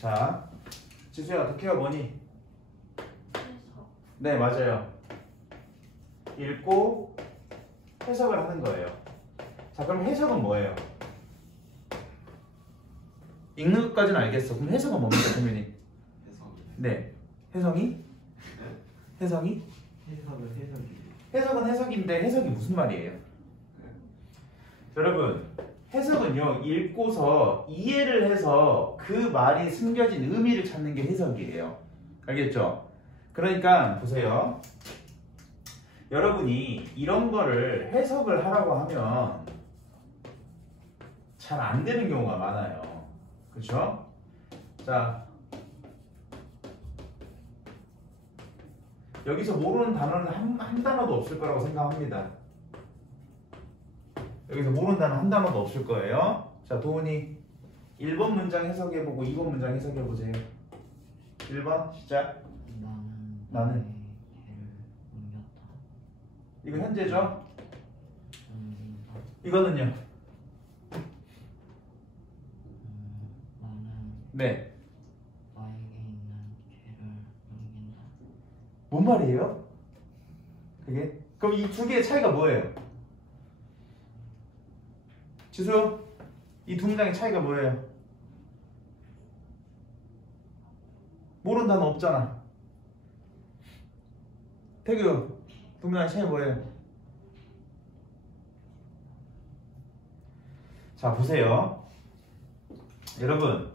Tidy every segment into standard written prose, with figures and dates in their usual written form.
자, 지수야, 독해가 뭐니? 네, 맞아요. 읽고 해석을 하는 거예요. 자, 그럼 해석은 뭐예요? 읽는 것까지는 알겠어. 그럼 해석은 뭡니까, 정민이? 네. 해석이? 해석이? 해석은 해석인데 해석이 무슨 말이에요? 여러분, 해석은요, 읽고서 이해를 해서 그 말이 숨겨진 의미를 찾는 게 해석이에요. 알겠죠? 그러니까 보세요. 여러분이 이런 거를 해석을 하라고 하면 잘 안 되는 경우가 많아요. 그렇죠? 자, 여기서 모르는 단어는 한 단어도 없을 거라고 생각합니다. 여기서 모르는 단어 한 단어도 없을 거예요. 자, 도훈이 1번 문장 해석해보고 2번 문장 해석해보세요. 1번 시작. 나는 이거 현재죠? 이거는요? 네. 나에게 있는 죄를 넘긴다. 뭔 말이에요? 그게? 그럼 이 두 개의 차이가 뭐예요? 지수, 이 두 문장의 차이가 뭐예요? 모르는 단어 없잖아. 태규, 두 문장의 차이 뭐예요? 자, 보세요. 여러분,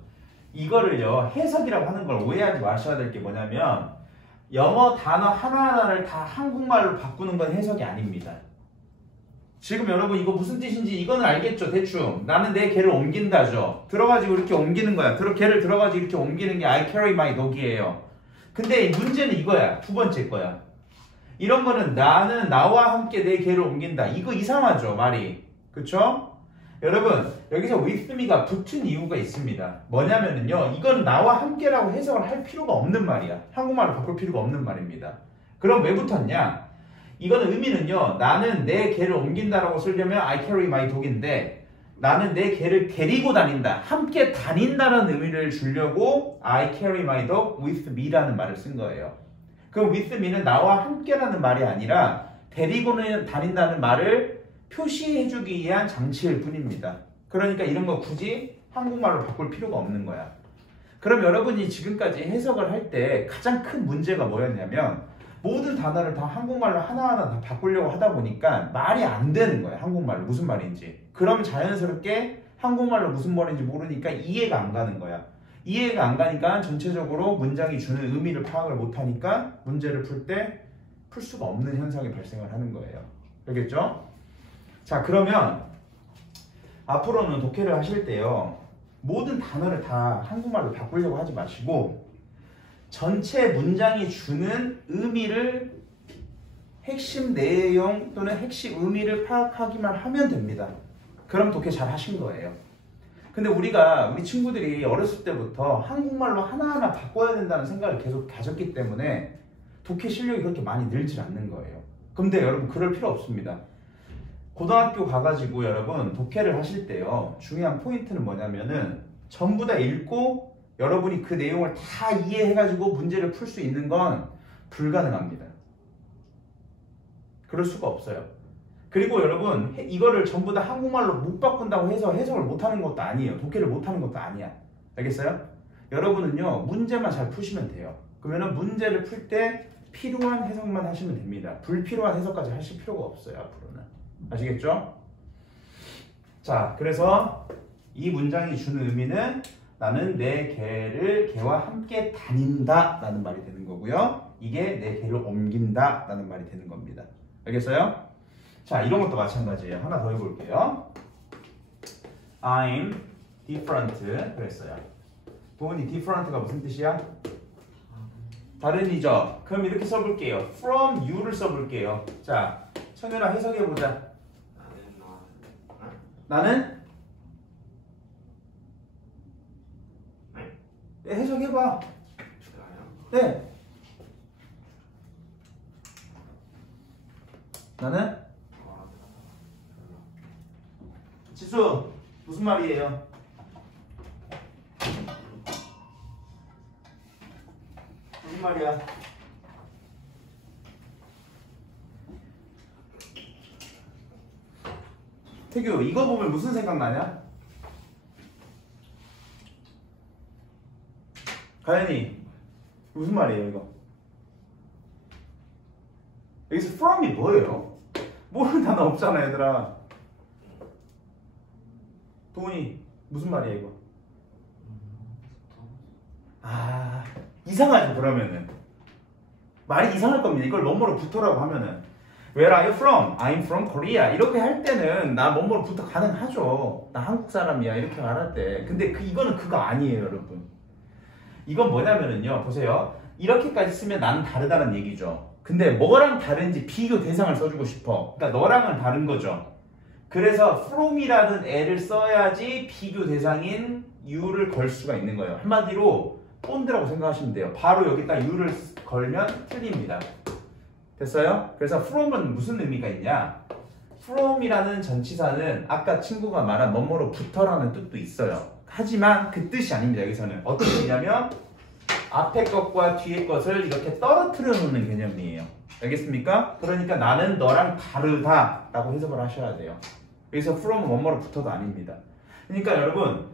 이거를요, 해석이라고 하는 걸 오해하지 마셔야 될 게 뭐냐면, 영어 단어 하나하나를 다 한국말로 바꾸는 건 해석이 아닙니다. 지금 여러분 이거 무슨 뜻인지 이거는 알겠죠? 대충. 나는 내 개를 옮긴다죠. 들어가지고 이렇게 옮기는 거야. 개를 들어가지고 이렇게 옮기는 게 I carry my dog이에요. 근데 문제는 이거야. 두 번째 거야. 이런 거는 나는 나와 함께 내 개를 옮긴다. 이거 이상하죠, 말이. 그쵸? 여러분, 여기서 with me가 붙은 이유가 있습니다. 뭐냐면은요, 이건 나와 함께라고 해석을 할 필요가 없는 말이야. 한국말로 바꿀 필요가 없는 말입니다. 그럼 왜 붙었냐? 이거는 의미는요, 나는 내 개를 옮긴다라고 쓰려면 I carry my dog인데, 나는 내 개를 데리고 다닌다, 함께 다닌다는 의미를 주려고 I carry my dog with me라는 말을 쓴 거예요. 그럼 with me는 나와 함께라는 말이 아니라 데리고는 다닌다는 말을 표시해주기 위한 장치일 뿐입니다. 그러니까 이런 거 굳이 한국말로 바꿀 필요가 없는 거야. 그럼 여러분이 지금까지 해석을 할 때 가장 큰 문제가 뭐였냐면 모든 단어를 다 한국말로 하나하나 다 바꾸려고 하다 보니까 말이 안 되는 거야. 한국말로 무슨 말인지. 그럼 자연스럽게 한국말로 무슨 말인지 모르니까 이해가 안 가는 거야. 이해가 안 가니까 전체적으로 문장이 주는 의미를 파악을 못하니까 문제를 풀 때 풀 수가 없는 현상이 발생을 하는 거예요. 알겠죠? 자, 그러면 앞으로는 독해를 하실 때요, 모든 단어를 다 한국말로 바꾸려고 하지 마시고 전체 문장이 주는 의미를, 핵심 내용 또는 핵심 의미를 파악하기만 하면 됩니다. 그럼 독해 잘 하신 거예요. 근데 우리 친구들이 어렸을 때부터 한국말로 하나하나 바꿔야 된다는 생각을 계속 가졌기 때문에 독해 실력이 그렇게 많이 늘지 않는 거예요. 근데 여러분, 그럴 필요 없습니다. 고등학교 가가지고 여러분 독해를 하실 때요, 중요한 포인트는 뭐냐면은 전부 다 읽고 여러분이 그 내용을 다 이해해가지고 문제를 풀 수 있는 건 불가능합니다. 그럴 수가 없어요. 그리고 여러분, 이거를 전부 다 한국말로 못 바꾼다고 해서 해석을 못하는 것도 아니에요. 독해를 못하는 것도 아니야. 알겠어요? 여러분은요, 문제만 잘 푸시면 돼요. 그러면은 문제를 풀 때 필요한 해석만 하시면 됩니다. 불필요한 해석까지 하실 필요가 없어요, 앞으로는. 아시겠죠? 자, 그래서 이 문장이 주는 의미는 나는 내 개와 함께 다닌다 라는 말이 되는 거고요. 이게 내 개를 옮긴다 라는 말이 되는 겁니다. 알겠어요? 자, 이런 것도 마찬가지예요. 하나 더 해볼게요. I'm different 그랬어요. 도훈이 different가 무슨 뜻이야? 다른이죠. 그럼 이렇게 써볼게요. From you를 써볼게요. 자, 청현아 해석해보자. 나는? 네, 해석해봐. 네. 나는? 지수, 무슨 말이에요? 말이야? 태규, 이거 보면 무슨 생각 나냐? 가연이, 무슨 말이에요, 이거? 여기서 from이 뭐예요? 모르는 단어 없잖아, 얘들아. 도훈이, 무슨 말이야, 이거? 아, 이상하죠, 그러면은. 말이 이상할 겁니다. 이걸 뭐뭐로 붙어라고 하면은. Where are you from? I'm from Korea. 이렇게 할 때는 나 뭐뭐로 붙어 가능하죠. 나 한국 사람이야. 이렇게 말할 때. 근데 이거는 그거 아니에요, 여러분. 이건 뭐냐면은요, 보세요. 이렇게까지 쓰면 나는 다르다는 얘기죠. 근데 뭐랑 다른지 비교 대상을 써주고 싶어. 그러니까 너랑은 다른 거죠. 그래서 from이라는 애를 써야지 비교 대상인 you를 걸 수가 있는 거예요. 한마디로 본드라고 생각하시면 돼요. 바로 여기다 you를 걸면 틀립니다. 됐어요? 그래서 from은 무슨 의미가 있냐? from이라는 전치사는 아까 친구가 말한 뭐뭐로 붙어라는 뜻도 있어요. 하지만 그 뜻이 아닙니다. 여기서는 어떤 의미냐면 앞에 것과 뒤에 것을 이렇게 떨어뜨려 놓는 개념이에요. 알겠습니까? 그러니까 나는 너랑 다르다 라고 해석을 하셔야 돼요. 여기서 from은 뭐뭐로 붙어도 아닙니다. 그러니까 여러분,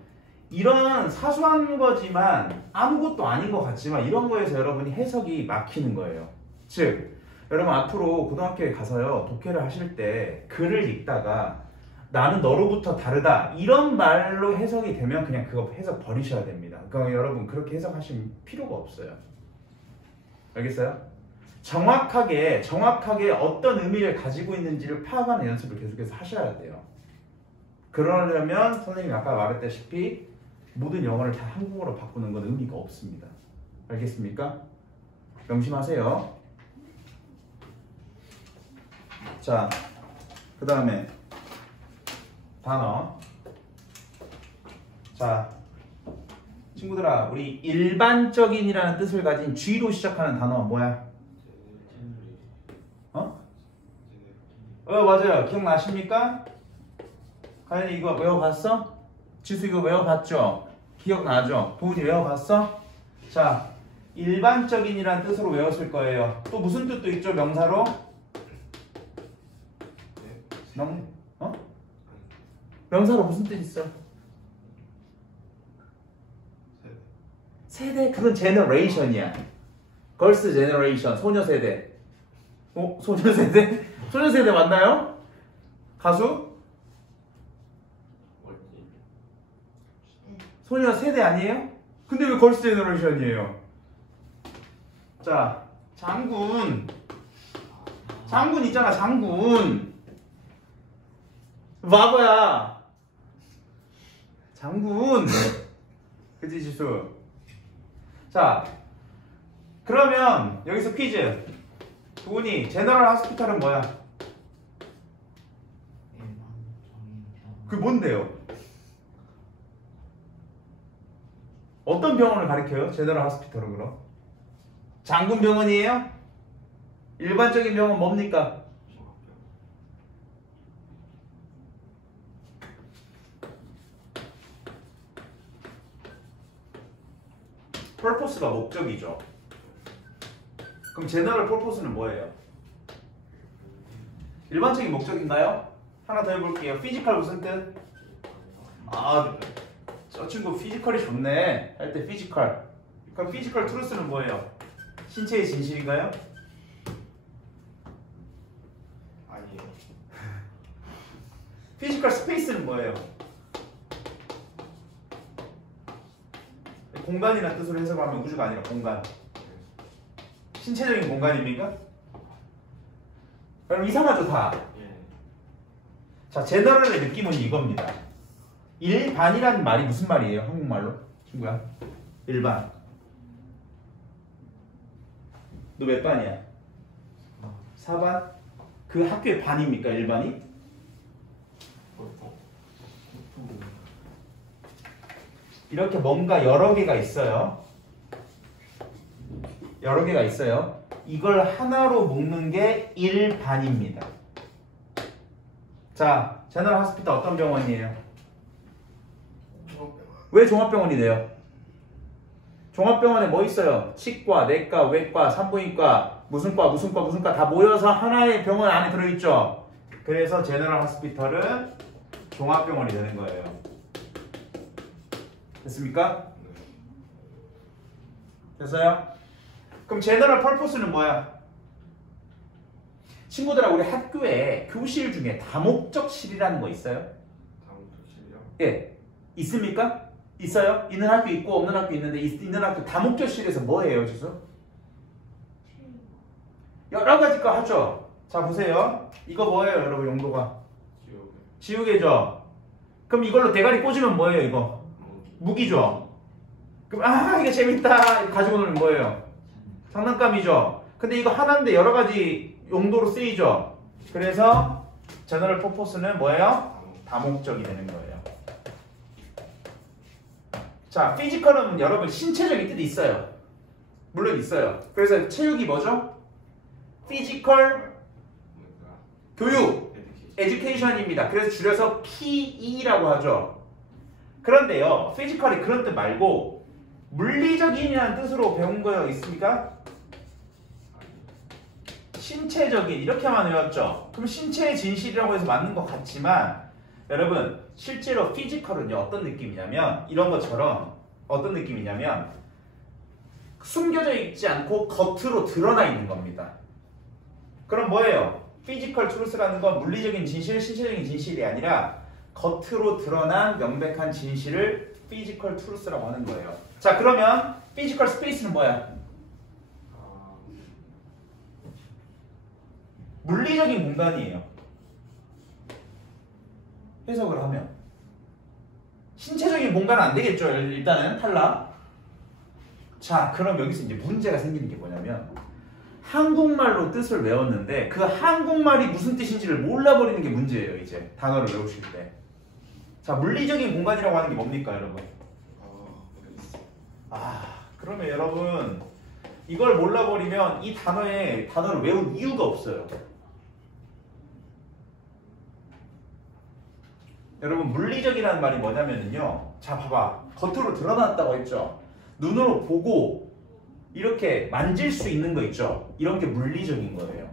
이런 사소한 거지만 아무것도 아닌 것 같지만 이런 거에서 여러분이 해석이 막히는 거예요. 즉, 여러분 앞으로 고등학교에 가서요, 독해를 하실 때 글을 읽다가 나는 너로부터 다르다 이런 말로 해석이 되면 그냥 그거 해석 버리셔야 됩니다. 그러니까 여러분 그렇게 해석하실 필요가 없어요. 알겠어요? 정확하게 어떤 의미를 가지고 있는지를 파악하는 연습을 계속해서 하셔야 돼요. 그러려면 선생님이 아까 말했다시피 모든 영어를 다 한국어로 바꾸는 건 의미가 없습니다. 알겠습니까? 명심하세요. 자, 그 다음에 단어. 자, 친구들아, 우리 일반적인이라는 뜻을 가진 G로 시작하는 단어 뭐야? 맞아요. 기억나십니까? 가연이 이거 외워봤어? 지수 이거 외워봤죠? 기억나죠? 도훈이 외워봤어? 자, 일반적인이라는 뜻으로 외웠을 거예요. 또 무슨 뜻도 있죠? 명사로? 명사로 무슨 뜻 있어? 세대. 그건 generation이야. 걸스 제너레이션, 소녀세대. 소녀세대? 소녀세대 맞나요? 가수? 소녀세대 아니에요? 근데 왜 걸스 제너레이션이에요? 자, 장군. 장군 있잖아, 장군. 바보야. 장군. 그치, 지수? 자, 그러면 여기서 퀴즈. 도훈이, 제너럴 하스피탈은 뭐야? 그게 뭔데요? 어떤 병원을 가리켜요? 제너럴 하스피탈은 그럼? 장군병원이에요? 일반적인 병원 뭡니까? purpose가 목적이죠. 그럼 제너럴 purpose는 뭐예요? 일반적인 목적인가요? 하나 더 해볼게요. 피지컬 무슨 뜻? 아, 저 친구 피지컬이 좋네. 할 때 피지컬. 그럼 피지컬 트루스는 뭐예요? 신체의 진실인가요? 아니에요. 피지컬 스페이스는 뭐예요? 공간이라는 뜻으로 해석하면 우주가 아니라 공간. 신체적인 공간입니까? 그럼 이상하죠, 다? 예. 자, 제너럴의 느낌은 이겁니다. 일반이라는 말이 무슨 말이에요? 한국말로? 친구야? 일반. 너 몇 반이야? 4반? 그 학교의 반입니까, 일반이? 이렇게 뭔가 여러 개가 있어요. 여러 개가 있어요. 이걸 하나로 묶는 게 일반입니다. 자, 제너럴 하스피탈 어떤 병원이에요? 왜 종합병원이 돼요? 종합병원에 뭐 있어요? 치과, 내과, 외과, 산부인과, 무슨 과, 무슨 과, 무슨 과 다 모여서 하나의 병원 안에 들어있죠. 그래서 제너럴 호스피털은 종합병원이 되는 거예요. 됐습니까? 됐어요? 그럼 제너럴 펄포스는 뭐야? 친구들아, 우리 학교에 교실 중에 다목적실이라는 거 있어요? 다목적실이요? 예. 있습니까? 있어요? 있는 학교 있고 없는 학교 있는데 있는 학교 다목적실에서 뭐 해요, 지수? 여러 가지 거 하죠. 자, 보세요. 이거 뭐예요, 여러분? 용도가 기억에 지우개죠. 그럼 이걸로 대가리 꽂으면 뭐예요, 이거? 무기죠. 그럼 이게 재밌다 가지고 놀면 뭐예요? 장난감이죠. 근데 이거 하나인데 여러 가지 용도로 쓰이죠. 그래서 제너럴 퍼포스는 뭐예요? 다목적이 되는 거예요. 자, 피지컬은 여러분 신체적인 뜻이 있어요. 물론 있어요. 그래서 체육이 뭐죠? 피지컬 교육, 에듀케이션입니다. 그래서 줄여서 PE라고 하죠. 그런데요, 피지컬이 그런 뜻 말고 물리적인이라는 뜻으로 배운 거 있습니까? 신체적인 이렇게만 외웠죠. 그럼 신체의 진실이라고 해서 맞는 것 같지만 여러분 실제로 피지컬은요 어떤 느낌이냐면 이런 것처럼 어떤 느낌이냐면 숨겨져 있지 않고 겉으로 드러나 있는 겁니다. 그럼 뭐예요? 피지컬 트루스라는 건 물리적인 진실, 신체적인 진실이 아니라 겉으로 드러난 명백한 진실을 피지컬 트루스라고 하는 거예요. 자, 그러면 피지컬 스페이스는 뭐야? 물리적인 공간이에요. 해석을 하면 신체적인 공간은 안 되겠죠. 일단은 탈락. 자, 그럼 여기서 이제 문제가 생기는 게 뭐냐면 한국말로 뜻을 외웠는데 그 한국말이 무슨 뜻인지를 몰라버리는 게 문제예요. 이제 단어를 외우실 때. 자, 물리적인 공간이라고 하는 게 뭡니까, 여러분? 그러면 여러분 이걸 몰라버리면 이 단어를 외울 이유가 없어요. 여러분 물리적이라는 말이 뭐냐면요. 자, 봐봐. 겉으로 드러났다고 했죠. 눈으로 보고 이렇게 만질 수 있는 거 있죠. 이런 게 물리적인 거예요.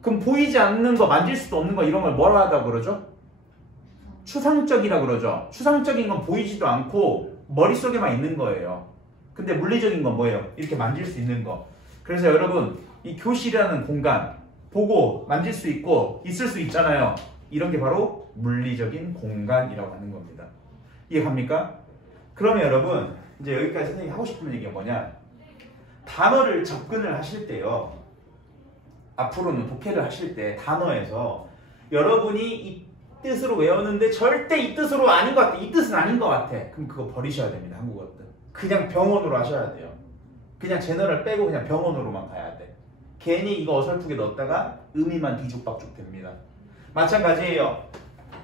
그럼 보이지 않는 거, 만질 수도 없는 거 이런 걸 뭐라 하다 그러죠? 추상적이라 그러죠. 추상적인 건 보이지도 않고 머릿속에만 있는 거예요. 근데 물리적인 건 뭐예요? 이렇게 만질 수 있는 거. 그래서 여러분 이 교실이라는 공간 보고 만질 수 있고 있을 수 있잖아요. 이런 게 바로 물리적인 공간이라고 하는 겁니다. 이해갑니까? 그러면 여러분 이제 여기까지 선생님이 하고 싶은 얘기가 뭐냐, 단어를 접근을 하실 때요, 앞으로는 독해를 하실 때 단어에서 여러분이 이 뜻으로 외웠는데 절대 이 뜻으로 아닌 것 같아, 이 뜻은 아닌 것 같아, 그럼 그거 버리셔야 됩니다. 한국어 뜻 그냥 병원으로 하셔야 돼요. 그냥 제너럴 빼고 그냥 병원으로만 가야 돼. 괜히 이거 어설프게 넣었다가 의미만 뒤죽박죽 됩니다. 마찬가지예요.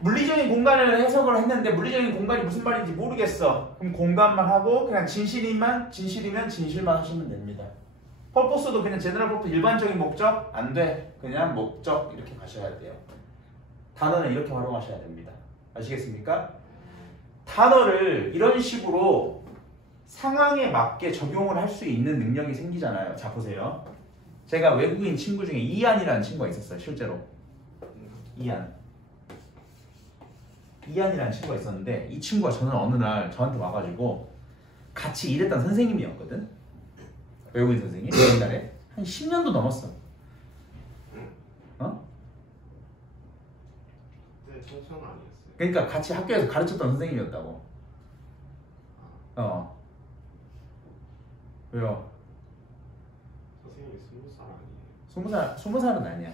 물리적인 공간을 해석을 했는데 물리적인 공간이 무슨 말인지 모르겠어. 그럼 공간만 하고 그냥 진실이면 진실만 하시면 됩니다. 퍼포스도 그냥 제너럴 퍼포스 일반적인 목적? 안 돼. 그냥 목적 이렇게 가셔야 돼요. 단어는 이렇게 활용하셔야 됩니다. 아시겠습니까? 단어를 이런 식으로 상황에 맞게 적용을 할 수 있는 능력이 생기잖아요. 자, 보세요. 제가 외국인 친구 중에 이안이라는 친구가 있었어요. 실제로. 이안이라는 친구가 있었는데 이 친구가 저는 어느 날 저한테 와가지고 같이 일했던 선생님이었거든. 외국인 선생님. 옛날에 한 10년도 넘었어. 어? 네, 청소는 아니었어요. 그러니까 같이 학교에서 가르쳤던 선생님이었다고. 왜요? 선생님이 20살 아니에요? 20살은 아니야.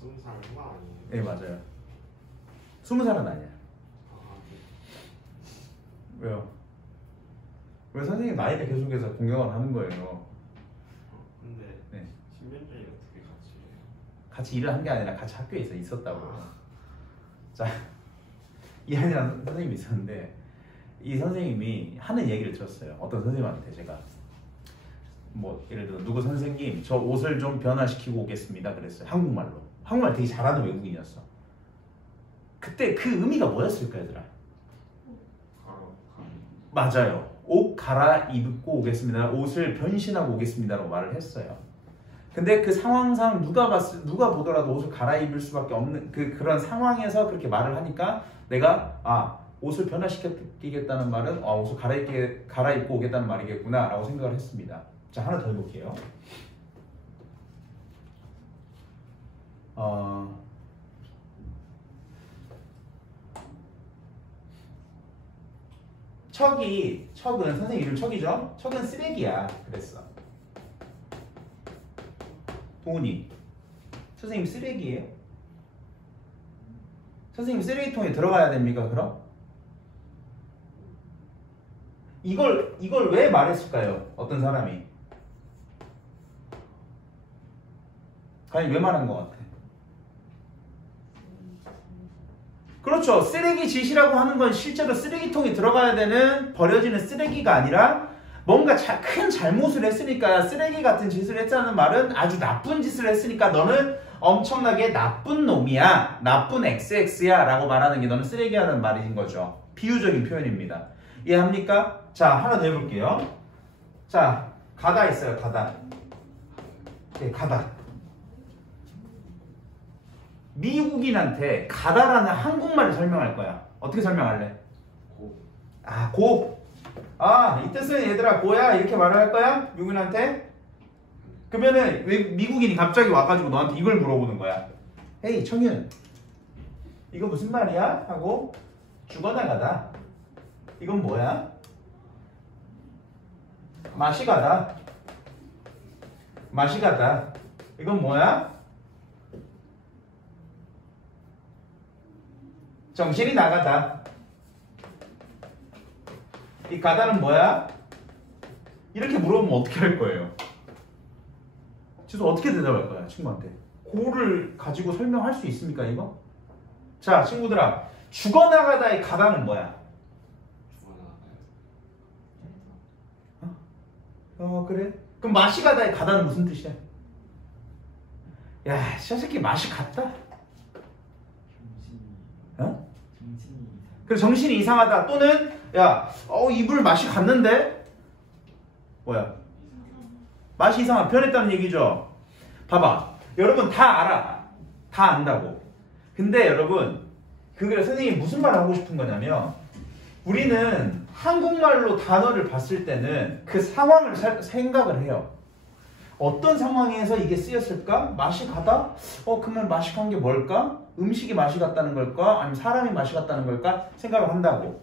20살 후반 아니에요? 네, 맞아요. 20살은 아니야. 네. 왜요? 왜 선생님 나이대 계속해서 공격을 하는 거예요? 근데 네. 10년 전에 어떻게 같이 해요? 같이 일을 한 게 아니라 같이 학교에 있었다고. 자, 이한이라는 선생님이 있었는데 이 선생님이 하는 얘기를 들었어요. 어떤 선생님한테 제가 뭐 예를 들어 누구 선생님 저 옷을 좀 변화시키고 오겠습니다 그랬어요. 한국말로. 한국말 되게 잘하는 외국인이었어. 그때 그 의미가 뭐였을까, 얘들아? 바로 맞아요. 옷 갈아입고 오겠습니다. 옷을 변신하고 오겠습니다라고 말을 했어요. 근데 그 상황상 누가 보더라도 옷을 갈아입을 수밖에 없는 그런 상황에서 그렇게 말을 하니까 내가 옷을 변화시키겠다는 말은 옷을 갈아입고 오겠다는 말이겠구나 라고 생각을 했습니다. 자, 하나 더 해볼게요. 척은 선생님 이름 척이죠? 척은 쓰레기야 그랬어. 동훈이 선생님 쓰레기예요? 선생님 쓰레기통에 들어가야 됩니까 그럼? 이걸 왜 말했을까요? 어떤 사람이 과연 왜 말한 것 같아? 그렇죠. 쓰레기 짓이라고 하는 건 실제로 쓰레기통에 들어가야 되는 버려지는 쓰레기가 아니라 뭔가 큰 잘못을 했으니까 쓰레기 같은 짓을 했다는 말은 아주 나쁜 짓을 했으니까 너는 엄청나게 나쁜 놈이야. 나쁜 XX야 라고 말하는 게 너는 쓰레기라는 말인 거죠. 비유적인 표현입니다. 이해합니까? 자, 하나 더 해볼게요. 자, 가다 있어요. 가다. 네, 가다. 미국인한테 가다라는 한국말을 설명할 거야. 어떻게 설명할래? 고. 이 뜻은 얘들아 고야 이렇게 말을 할 거야? 미국인한테? 그러면은 왜 미국인이 갑자기 와가지고 너한테 이걸 물어보는 거야? 헤이 청윤 이거 무슨 말이야? 하고 죽어나가다. 이건 뭐야? 맛이 가다. 맛이 가다. 이건 뭐야? 정신이 나가다. 이 가다는 뭐야? 이렇게 물어보면 어떻게 할 거예요? 지수 어떻게 대답할 거야 친구한테? 고를 가지고 설명할 수 있습니까 이거? 자 친구들아 죽어나가다의 가다는 뭐야? 그래? 그럼 맛이 가다의 가다는 무슨 뜻이야? 야, 저 새끼 맛이 갔다? 그래서 정신이 이상하다 또는 이불 맛이 갔는데 뭐야? 맛이 이상하다 변했다는 얘기죠. 봐봐 여러분 다 알아. 다 안다고. 근데 여러분 그게 선생님이 무슨 말을 하고 싶은 거냐면 우리는 한국말로 단어를 봤을 때는 그 상황을 생각을 해요. 어떤 상황에서 이게 쓰였을까? 맛이 가다? 그러면 맛이 간 게 뭘까? 음식이 맛이 갔다는 걸까? 아니면 사람이 맛이 갔다는 걸까? 생각을 한다고.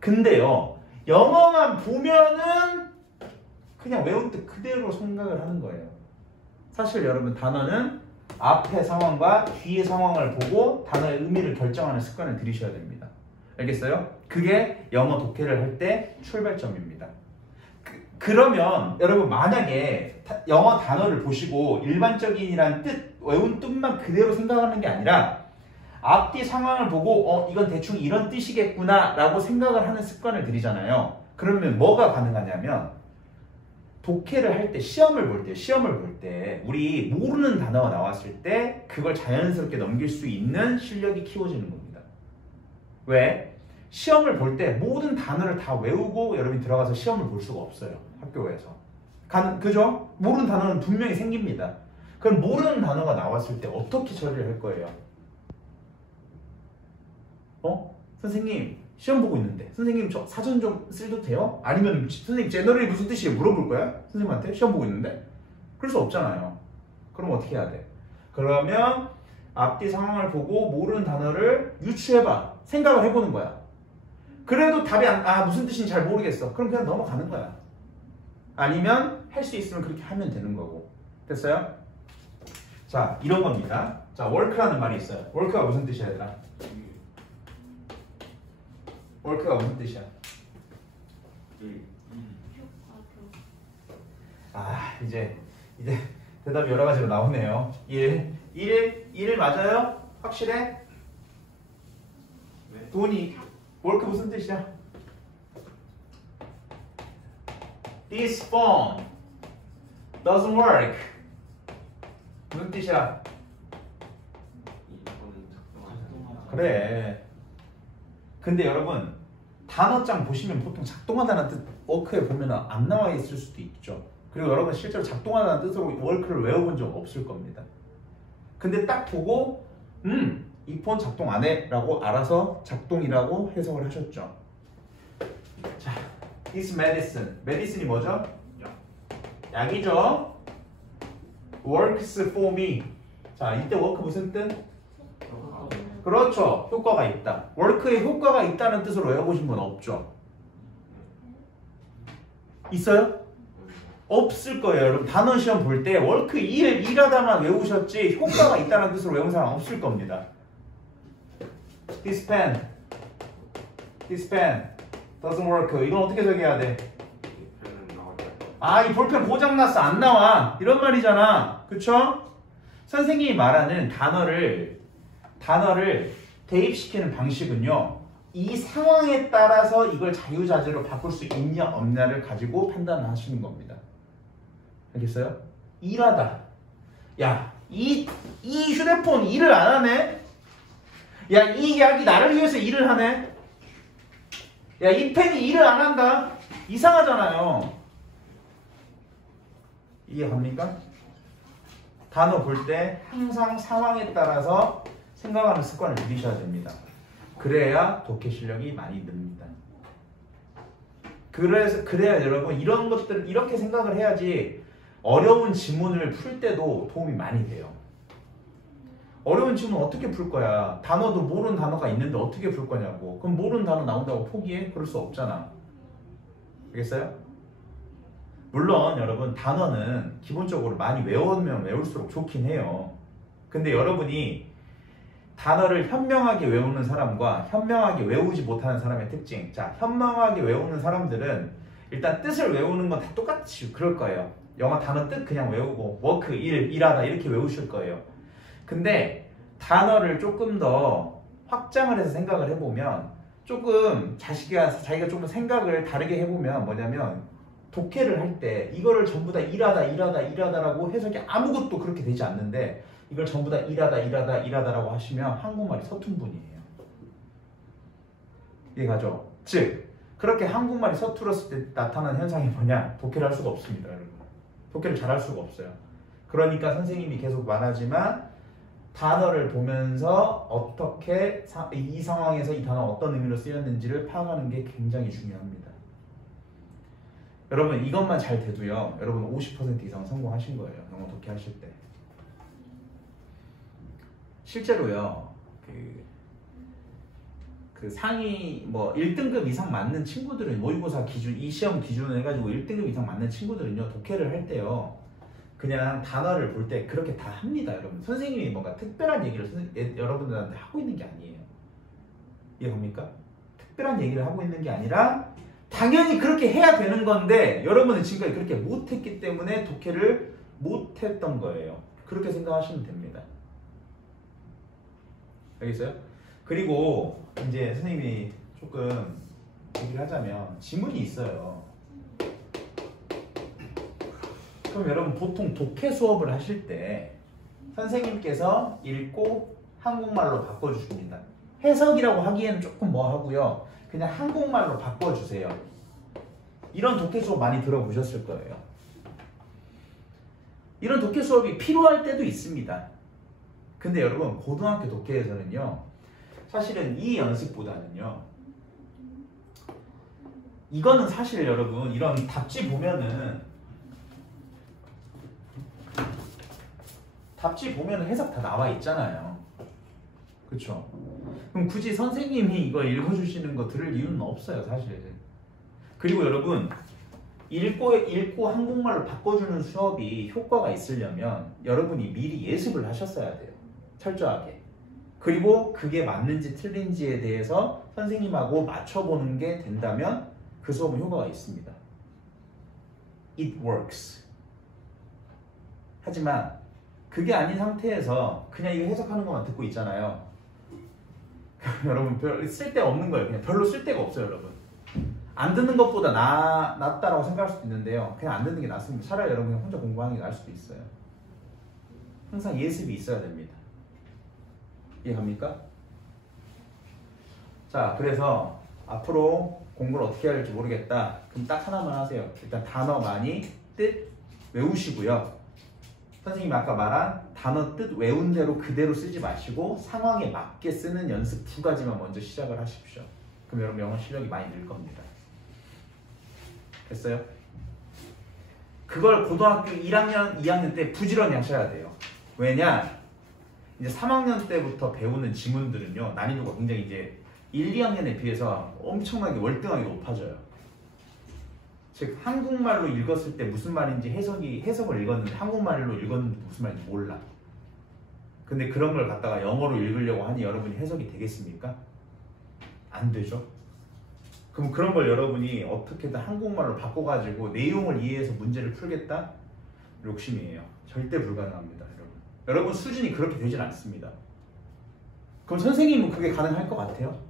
근데요, 영어만 보면은 그냥 외운 뜻 그대로 생각을 하는 거예요. 사실 여러분 단어는 앞의 상황과 뒤의 상황을 보고 단어의 의미를 결정하는 습관을 들이셔야 됩니다. 알겠어요? 그게 영어 독해를 할 때 출발점입니다. 그러면 여러분 만약에 영어 단어를 보시고 일반적인이란 뜻, 외운 뜻만 그대로 생각하는 게 아니라 앞뒤 상황을 보고 이건 대충 이런 뜻이겠구나 라고 생각을 하는 습관을 들이잖아요. 그러면 뭐가 가능하냐면 독해를 할 때 시험을 볼 때 우리 모르는 단어가 나왔을 때 그걸 자연스럽게 넘길 수 있는 실력이 키워지는 겁니다. 왜? 시험을 볼 때 모든 단어를 다 외우고 여러분이 들어가서 시험을 볼 수가 없어요. 학교에서. 그죠? 모르는 단어는 분명히 생깁니다. 그럼 모르는 단어가 나왔을 때 어떻게 처리를 할 거예요? 선생님 시험 보고 있는데 선생님 저 사전 좀 써도 돼요? 아니면 선생님 제너럴이 무슨 뜻이에요? 물어볼 거야? 선생님한테 시험 보고 있는데? 그럴 수 없잖아요. 그럼 어떻게 해야 돼? 그러면 앞뒤 상황을 보고 모르는 단어를 유추해봐. 생각을 해보는 거야. 그래도 답이 무슨 뜻인지 잘 모르겠어. 그럼 그냥 넘어가는 거야. 아니면 할 수 있으면 그렇게 하면 되는 거고. 됐어요? 자, 이런 겁니다. 자, work라는 말이 있어요. work가 무슨 뜻이야, 얘들아? work가 무슨 뜻이야? 이제 대답이 여러 가지로 나오네요. 일 맞아요? 확실해? 네. 돈이 work 무슨 뜻이야? This phone doesn't work. 무슨 뜻이야? 이거는 작동하지 않는다. 그래. 근데 여러분 단어장 보시면 보통 작동하다는 뜻 워크에 보면 안 나와 있을 수도 있죠. 그리고 여러분 실제로 작동하다는 뜻으로 워크를 외워본 적 없을 겁니다. 근데 딱 보고 이 폰 작동 안 해 라고 알아서 작동이라고 해석을 하셨죠. 자, this medicine. medicine이 뭐죠? 약이죠. works for me. 자, 이때 work 무슨 뜻? 그렇죠. 효과가 있다. work에 효과가 있다는 뜻으로 외워보신 분 없죠? 있어요? 없을 거예요. 여러분 단어 시험 볼 때 work 일하다만 외우셨지 효과가 있다는 뜻으로 외운 사람 없을 겁니다. This pen doesn't work. 이건 어떻게 적어야 돼? 펜은 나오죠. 아, 이 볼펜 고장났어. 안 나와. 이런 말이잖아. 그쵸? 선생님이 말하는 단어를 대입시키는 방식은요. 이 상황에 따라서 이걸 자유자재로 바꿀 수 있냐 없냐를 가지고 판단을 하시는 겁니다. 알겠어요? 일하다. 야, 이 휴대폰 일을 안 하네? 야, 이 약이 나를 위해서 일을 하네? 야, 이 펜이 일을 안 한다? 이상하잖아요. 이해갑니까? 단어 볼 때 항상 상황에 따라서 생각하는 습관을 들이셔야 됩니다. 그래야 독해 실력이 많이 늡니다. 그래야 여러분 이런 것들 이렇게 생각을 해야지 어려운 지문을 풀 때도 도움이 많이 돼요. 어려운 지문 어떻게 풀 거야? 단어도 모르는 단어가 있는데 어떻게 풀 거냐고. 그럼 모르는 단어 나온다고 포기해? 그럴 수 없잖아. 알겠어요? 물론 여러분 단어는 기본적으로 많이 외우면 외울수록 좋긴 해요. 근데 여러분이 단어를 현명하게 외우는 사람과 현명하게 외우지 못하는 사람의 특징. 자, 현명하게 외우는 사람들은 일단 뜻을 외우는 건 다 똑같이 그럴 거예요. 영어 단어 뜻 그냥 외우고 워크, 일하다 이렇게 외우실 거예요. 근데 단어를 조금 더 확장을 해서 생각을 해보면 조금 자기가 조금 생각을 다르게 해보면 뭐냐면 독해를 할 때 이거를 전부 다 일하다라고 해석이 아무것도 그렇게 되지 않는데 이걸 전부 다 일하다라고 하시면 한국말이 서툰 분이에요. 이해가죠? 즉 그렇게 한국말이 서툴었을 때 나타나는 현상이 뭐냐? 독해를 할 수가 없습니다, 여러분. 독해를 잘할 수가 없어요. 그러니까 선생님이 계속 말하지만 단어를 보면서 어떻게 이 상황에서 이 단어가 어떤 의미로 쓰였는지를 파악하는 게 굉장히 중요합니다. 여러분 이것만 잘 돼도요. 여러분 50% 이상 성공하신 거예요. 영어 독해하실 때. 실제로요. 그 상위 뭐 1등급 이상 맞는 친구들은 모의고사 기준 이 시험 기준을 해가지고 1등급 이상 맞는 친구들은요. 독해를 할 때요. 그냥 단어를 볼 때 그렇게 다 합니다, 여러분. 선생님이 뭔가 특별한 얘기를 여러분들한테 하고 있는 게 아니에요. 이해갑니까? 특별한 얘기를 하고 있는 게 아니라 당연히 그렇게 해야 되는 건데 여러분은 지금까지 그렇게 못했기 때문에 독해를 못했던 거예요. 그렇게 생각하시면 됩니다. 알겠어요? 그리고 이제 선생님이 조금 얘기를 하자면 지문이 있어요. 그럼 여러분 보통 독해 수업을 하실 때 선생님께서 읽고 한국말로 바꿔주십니다. 해석이라고 하기에는 조금 뭐 하고요. 그냥 한국말로 바꿔주세요. 이런 독해 수업 많이 들어보셨을 거예요. 이런 독해 수업이 필요할 때도 있습니다. 근데 여러분 고등학교 독해에서는요. 사실은 이 연습보다는요. 이거는 사실 여러분 이런 답지 보면은 해석 다 나와 있잖아요. 그쵸? 그럼 굳이 선생님이 이거 읽어주시는 거 들을 이유는 없어요, 사실. 그리고 여러분 읽고 한국말로 바꿔주는 수업이 효과가 있으려면 여러분이 미리 예습을 하셨어야 돼요. 철저하게. 그리고 그게 맞는지 틀린지에 대해서 선생님하고 맞춰보는 게 된다면 그 수업은 효과가 있습니다. It works. 하지만 그게 아닌 상태에서 그냥 이거 해석하는 것만 듣고 있잖아요. 여러분 별 쓸데가 없는 거예요. 그냥 별로 쓸데가 없어요, 여러분. 안 듣는 것보다 낫다라고 생각할 수도 있는데요. 그냥 안 듣는 게 낫습니다. 차라리 여러분 그냥 혼자 공부하는 게 나을 수도 있어요. 항상 예습이 있어야 됩니다. 이해갑니까? 자, 그래서 앞으로 공부를 어떻게 해야 할지 모르겠다. 그럼 딱 하나만 하세요. 일단 단어 많이 뜻 외우시고요. 선생님이 아까 말한 단어 뜻 외운 대로 그대로 쓰지 마시고 상황에 맞게 쓰는 연습 2가지만 먼저 시작을 하십시오. 그럼 여러분 영어 실력이 많이 늘 겁니다. 됐어요? 그걸 고등학교 1학년, 2학년 때 부지런히 하셔야 돼요. 왜냐? 이제 3학년 때부터 배우는 지문들은요, 난이도가 굉장히 이제 1, 2학년에 비해서 엄청나게 월등하게 높아져요. 즉, 한국말로 읽었을 때 무슨 말인지 해석을 읽었는데 한국말로 읽었는데 무슨 말인지 몰라. 근데 그런 걸 갖다가 영어로 읽으려고 하니 여러분이 해석이 되겠습니까? 안 되죠. 그럼 그런 걸 여러분이 어떻게든 한국말로 바꿔가지고 내용을 이해해서 문제를 풀겠다? 욕심이에요. 절대 불가능합니다, 여러분. 여러분 수준이 그렇게 되진 않습니다. 그럼 선생님은 그게 가능할 것 같아요?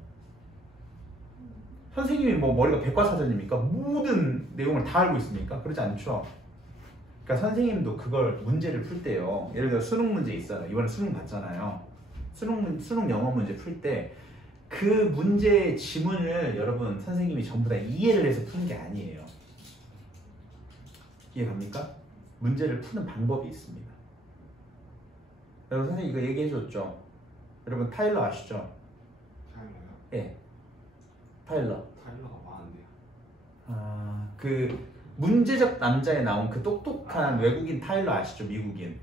선생님이 뭐 머리가 백과사전입니까? 모든 내용을 다 알고 있습니까? 그러지 않죠. 그러니까 선생님도 그걸 문제를 풀 때요. 예를 들어 수능 문제 있어요. 이번에 수능 봤잖아요. 수능 영어 문제 풀 때 그 문제의 지문을 여러분 선생님이 전부 다 이해를 해서 푸는 게 아니에요. 이해 갑니까? 문제를 푸는 방법이 있습니다. 여러분 선생님 이거 얘기해 줬죠? 여러분 타일러 아시죠? 타일러요? 예. 타일러. 타일러가 많은데요. 아, 그 문제적 남자에 나온 그 똑똑한 외국인 타일러 아시죠? 미국인.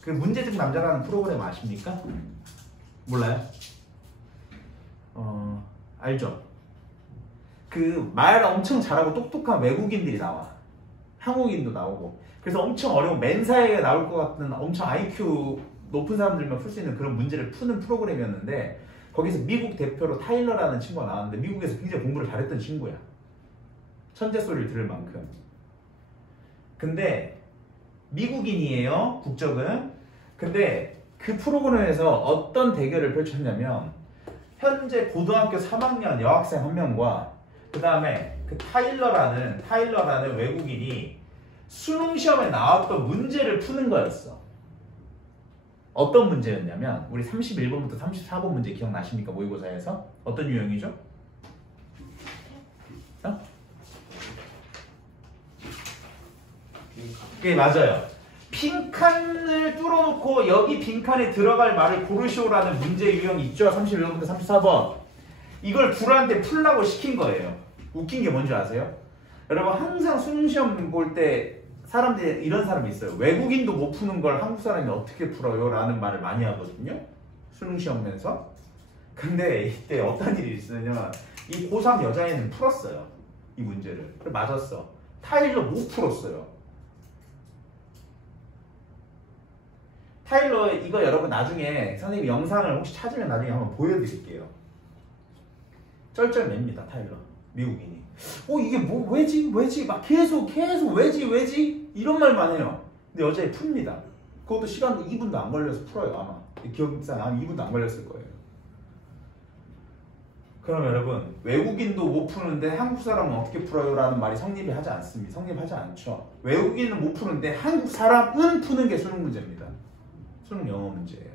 그 문제적 남자라는 프로그램 아십니까? 몰라요? 알죠? 그 말 엄청 잘하고 똑똑한 외국인들이 나와. 한국인도 나오고. 그래서 엄청 어려운 맨사에 나올 것 같은 엄청 IQ 높은 사람들만 풀 수 있는 그런 문제를 푸는 프로그램이었는데 거기서 미국 대표로 타일러라는 친구가 나왔는데 미국에서 굉장히 공부를 잘했던 친구야. 천재 소리를 들을 만큼. 근데 미국인이에요, 국적은. 근데 그 프로그램에서 어떤 대결을 펼쳤냐면 현재 고등학교 3학년 여학생 한 명과 그 다음에 그 타일러라는 외국인이 수능 시험에 나왔던 문제를 푸는 거였어. 어떤 문제였냐면 우리 31번부터 34번 문제 기억나십니까? 모의고사에서 어떤 유형이죠? 예, 맞아요. 빈칸을 뚫어놓고 여기 빈칸에 들어갈 말을 고르시오라는 문제 유형이 있죠. 31번부터 34번. 이걸 불한테 풀라고 시킨 거예요. 웃긴 게 뭔지 아세요? 여러분 항상 수능 시험 볼 때 사람들이 이런 사람이 있어요. 외국인도 못 푸는 걸 한국 사람이 어떻게 풀어요? 라는 말을 많이 하거든요. 수능 시험 면서. 근데 이때 어떤 일이 있으냐면 이 고3 여자애는 풀었어요. 이 문제를. 맞았어. 타일러 못 풀었어요. 타일러 이거 여러분 나중에 선생님 영상을 혹시 찾으면 나중에 한번 보여드릴게요. 쩔쩔맵니다. 타일러 미국인이. 이게 뭐 왜지 막 계속 왜지 이런 말만 해요. 근데 여자애 풉니다. 그것도 시간도 2분도 안 걸려서 풀어요. 아마 기억상 한 2분도 안 걸렸을 거예요. 그럼 여러분 외국인도 못 푸는데 한국 사람은 어떻게 풀어요? 라는 말이 성립하지 않습니다. 성립하지 않죠. 외국인은 못 푸는데 한국 사람은 푸는 게 수능 문제입니다. 수능 영어 문제예요.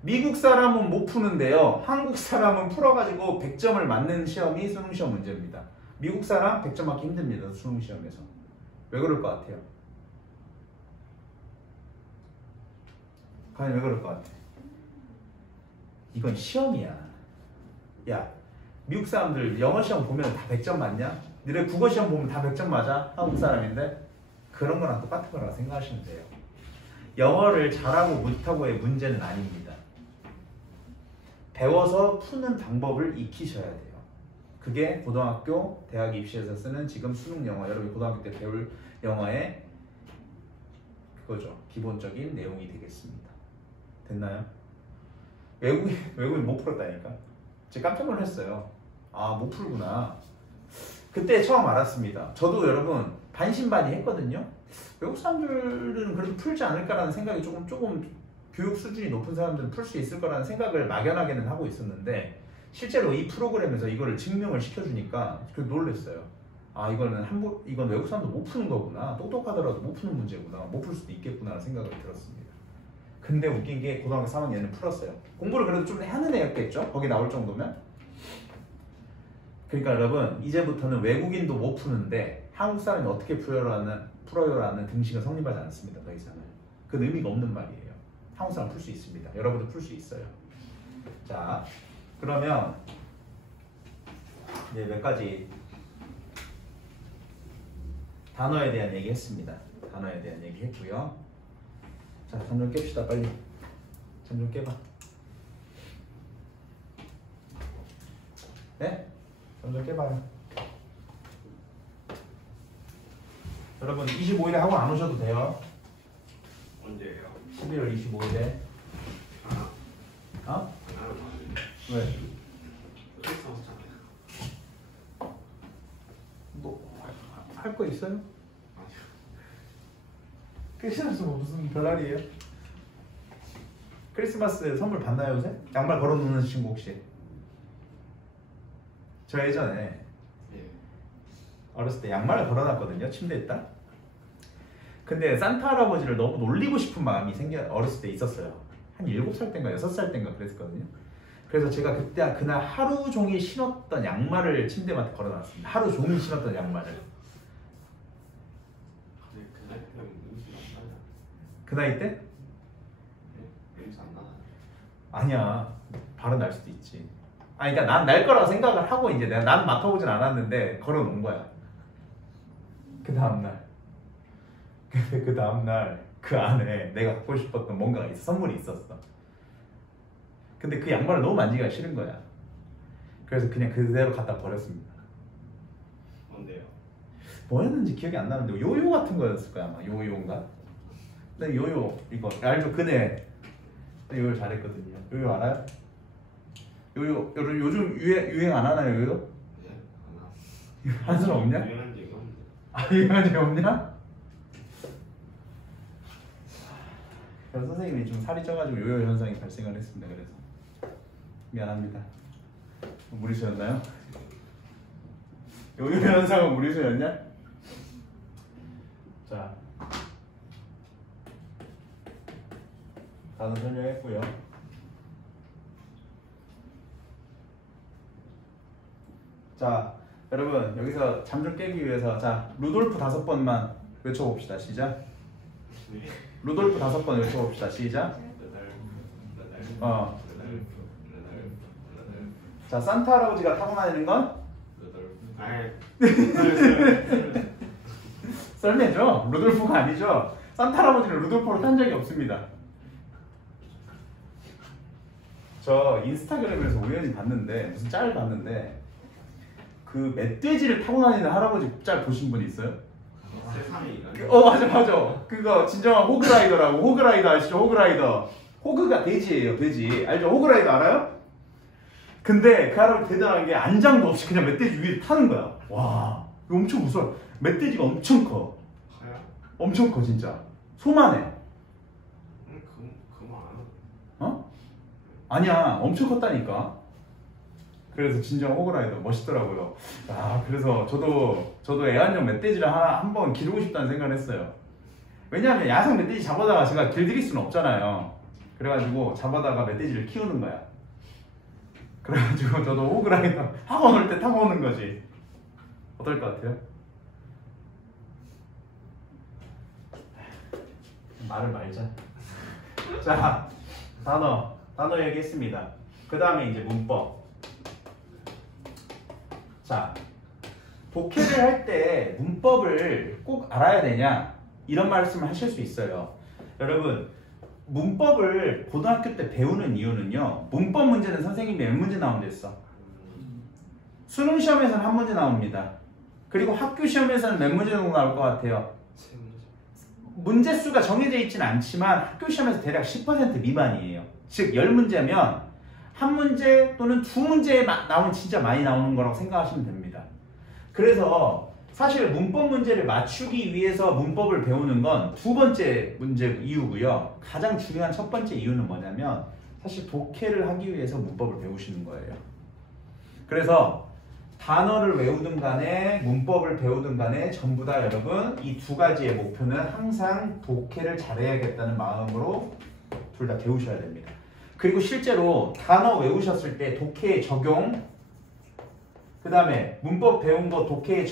미국 사람은 못 푸는데요. 한국 사람은 풀어가지고 100점을 맞는 시험이 수능 시험 문제입니다. 미국 사람 100점 맞기 힘듭니다. 수능 시험에서. 왜 그럴 것 같아요? 과연 왜 그럴 것 같아? 이건 시험이야. 야, 미국 사람들 영어 시험 보면 다 100점 맞냐? 너네 국어 시험 보면 다 100점 맞아? 한국 사람인데? 그런 거랑 똑같은 거라고 생각하시면 돼요. 영어를 잘하고 못하고의 문제는 아닙니다. 배워서 푸는 방법을 익히셔야 돼요. 그게 고등학교, 대학 입시에서 쓰는 지금 수능 영어, 여러분이 고등학교 때 배울 영어의 그거죠. 기본적인 내용이 되겠습니다. 됐나요? 외국인 못 풀었다니까. 제가 깜짝 놀랐어요. 아, 못 풀구나. 그때 처음 알았습니다. 저도 여러분 반신반의 했거든요. 외국 사람들은 그래도 풀지 않을까라는 생각이 조금 교육 수준이 높은 사람들은 풀 수 있을 거라는 생각을 막연하게는 하고 있었는데 실제로 이 프로그램에서 이거를 증명을 시켜주니까 놀랐어요. 아, 이건 외국 사람도 못 푸는 거구나. 똑똑하더라도 못 푸는 문제구나. 못 풀 수도 있겠구나 생각을 들었습니다. 근데 웃긴 게 고등학교 3학년에는 풀었어요. 공부를 그래도 좀 하는 애였겠죠? 거기 나올 정도면. 그러니까 여러분 이제부터는 외국인도 못 푸는데 한국 사람이 어떻게 풀어요라는 등식은 성립하지 않습니다. 더 이상은. 그건 의미가 없는 말이에요. 한국 사람 풀 수 있습니다. 여러분도 풀 수 있어요. 자, 그러면 이제 몇 가지 단어에 대한 얘기 했습니다. 단어에 대한 얘기 했고요. 자, 점 좀 깹시다. 빨리 점 좀 깨봐. 네? 점 좀 깨봐요. 여러분 25일에 학원 안 오셔도 돼요. 언제예요? 11월 25일에. 아, 어? 안 하는 거 아니에요? 왜? 크리스마스 전에. 뭐 할 거 있어요? 아니요. 크리스마스 뭐 무슨 별날이에요? 크리스마스 선물 받나요 요새? 양말 걸어놓는 친구 혹시? 저 예전에 예. 어렸을 때 양말을 걸어놨거든요 침대에다. 근데 산타 할아버지를 너무 놀리고 싶은 마음이 어렸을 때 있었어요. 한 7살 땐가 6살 땐가 그랬거든요. 그래서 제가 그때 그날 하루 종일 신었던 양말을 침대맡에 걸어놨습니다. 하루 종일 신었던 양말을. 근데 그날 그냥 냄새 안 나요. 그 나이 때? 네? 냄새 안 나요. 아니야. 바로 날 수도 있지. 아니 그러니까 난 날 거라고 생각을 하고 이제 난 맡아보진 않았는데 걸어놓은 거야. 그 다음날. 근데 그 다음날 그 안에 내가 갖고 싶었던 뭔가가 있어. 선물이 있었어. 근데 그 양말을 너무 만지기가 싫은 거야. 그래서 그냥 그대로 갖다 버렸습니다. 뭔데요? 뭐였는지 기억이 안 나는데 요요 같은 거였을 거야 아마. 요요인가? 근데 요요 이거 알죠? 그네 요요 잘했거든요. 요요 알아요? 요요 요즘 유행 안 하나요 요요? 예? 안 하. 하는 사람 없냐? 유행한 적이 없는데. 아 유행한 적 없냐? 그래서 선생님이 좀 살이 쪄가지고 요요 현상이 발생을 했습니다. 그래서 미안합니다. 무리수였나요? 요요 현상은 무리수였냐? 자, 단어 설명했고요. 자, 여러분 여기서 잠 좀 깨기 위해서 자 루돌프 5번만 외쳐봅시다. 시작. 네. 루돌프 5번 외쳐봅시다. 시작. 자, 산타 할아버지가 타고 다니는 건 썰매죠. 루돌프가 아니죠. 산타 할아버지는 루돌프로 탄 적이 없습니다. 저 인스타그램에서 우연히 봤는데 무슨 짤을 봤는데 그 멧돼지를 타고 다니는 할아버지 짤 보신 분 있어요? 세상에 맞아. 그거 진정한 호그라이더라고. 호그라이더 아시죠? 호그라이더. 호그가 돼지예요. 돼지. 알죠? 호그라이더 알아요? 근데 그 할아버지 대단한 게 안장도 없이 그냥 멧돼지 위에 타는 거야. 와, 이거 엄청 무서워. 멧돼지가 엄청 커. 하야? 엄청 커 진짜. 소만해. 그만 안 하고. 어? 아니야, 엄청 컸다니까. 그래서 진정 호그라이더 멋있더라고요. 아, 그래서 저도 애완용 멧돼지를 한번 기르고 싶다는 생각을 했어요. 왜냐하면 야생 멧돼지 잡아다가 제가 길들일 수는 없잖아요. 그래가지고 잡아다가 멧돼지를 키우는 거야. 그래가지고 저도 호그라이더 학원 올 때 타고 오는 거지. 어떨 것 같아요? 말을 말자. 자, 단어 얘기했습니다. 그 다음에 이제 문법. 자, 독해를 할 때 문법을 꼭 알아야 되냐? 이런 말씀을 하실 수 있어요. 여러분, 문법을 고등학교 때 배우는 이유는요. 문법 문제는 선생님이 몇 문제 나온다 했어? 수능 시험에서는 한 문제 나옵니다. 그리고 학교 시험에서는 몇 문제 정도 나올 것 같아요? 문제 수가 정해져 있지는 않지만 학교 시험에서 대략 10% 미만이에요. 즉 10문제면 한 문제 또는 두 문제에 나오면 진짜 많이 나오는 거라고 생각하시면 됩니다. 그래서 사실 문법 문제를 맞추기 위해서 문법을 배우는 건 두 번째 문제 이유고요. 가장 중요한 첫 번째 이유는 뭐냐면 사실 독해를 하기 위해서 문법을 배우시는 거예요. 그래서 단어를 외우든 간에 문법을 배우든 간에 전부 다 여러분 이 두 가지의 목표는 항상 독해를 잘해야겠다는 마음으로 둘 다 배우셔야 됩니다. 그리고 실제로 단어 외우셨을 때 독해에 적용 그 다음에 문법 배운 거 독해에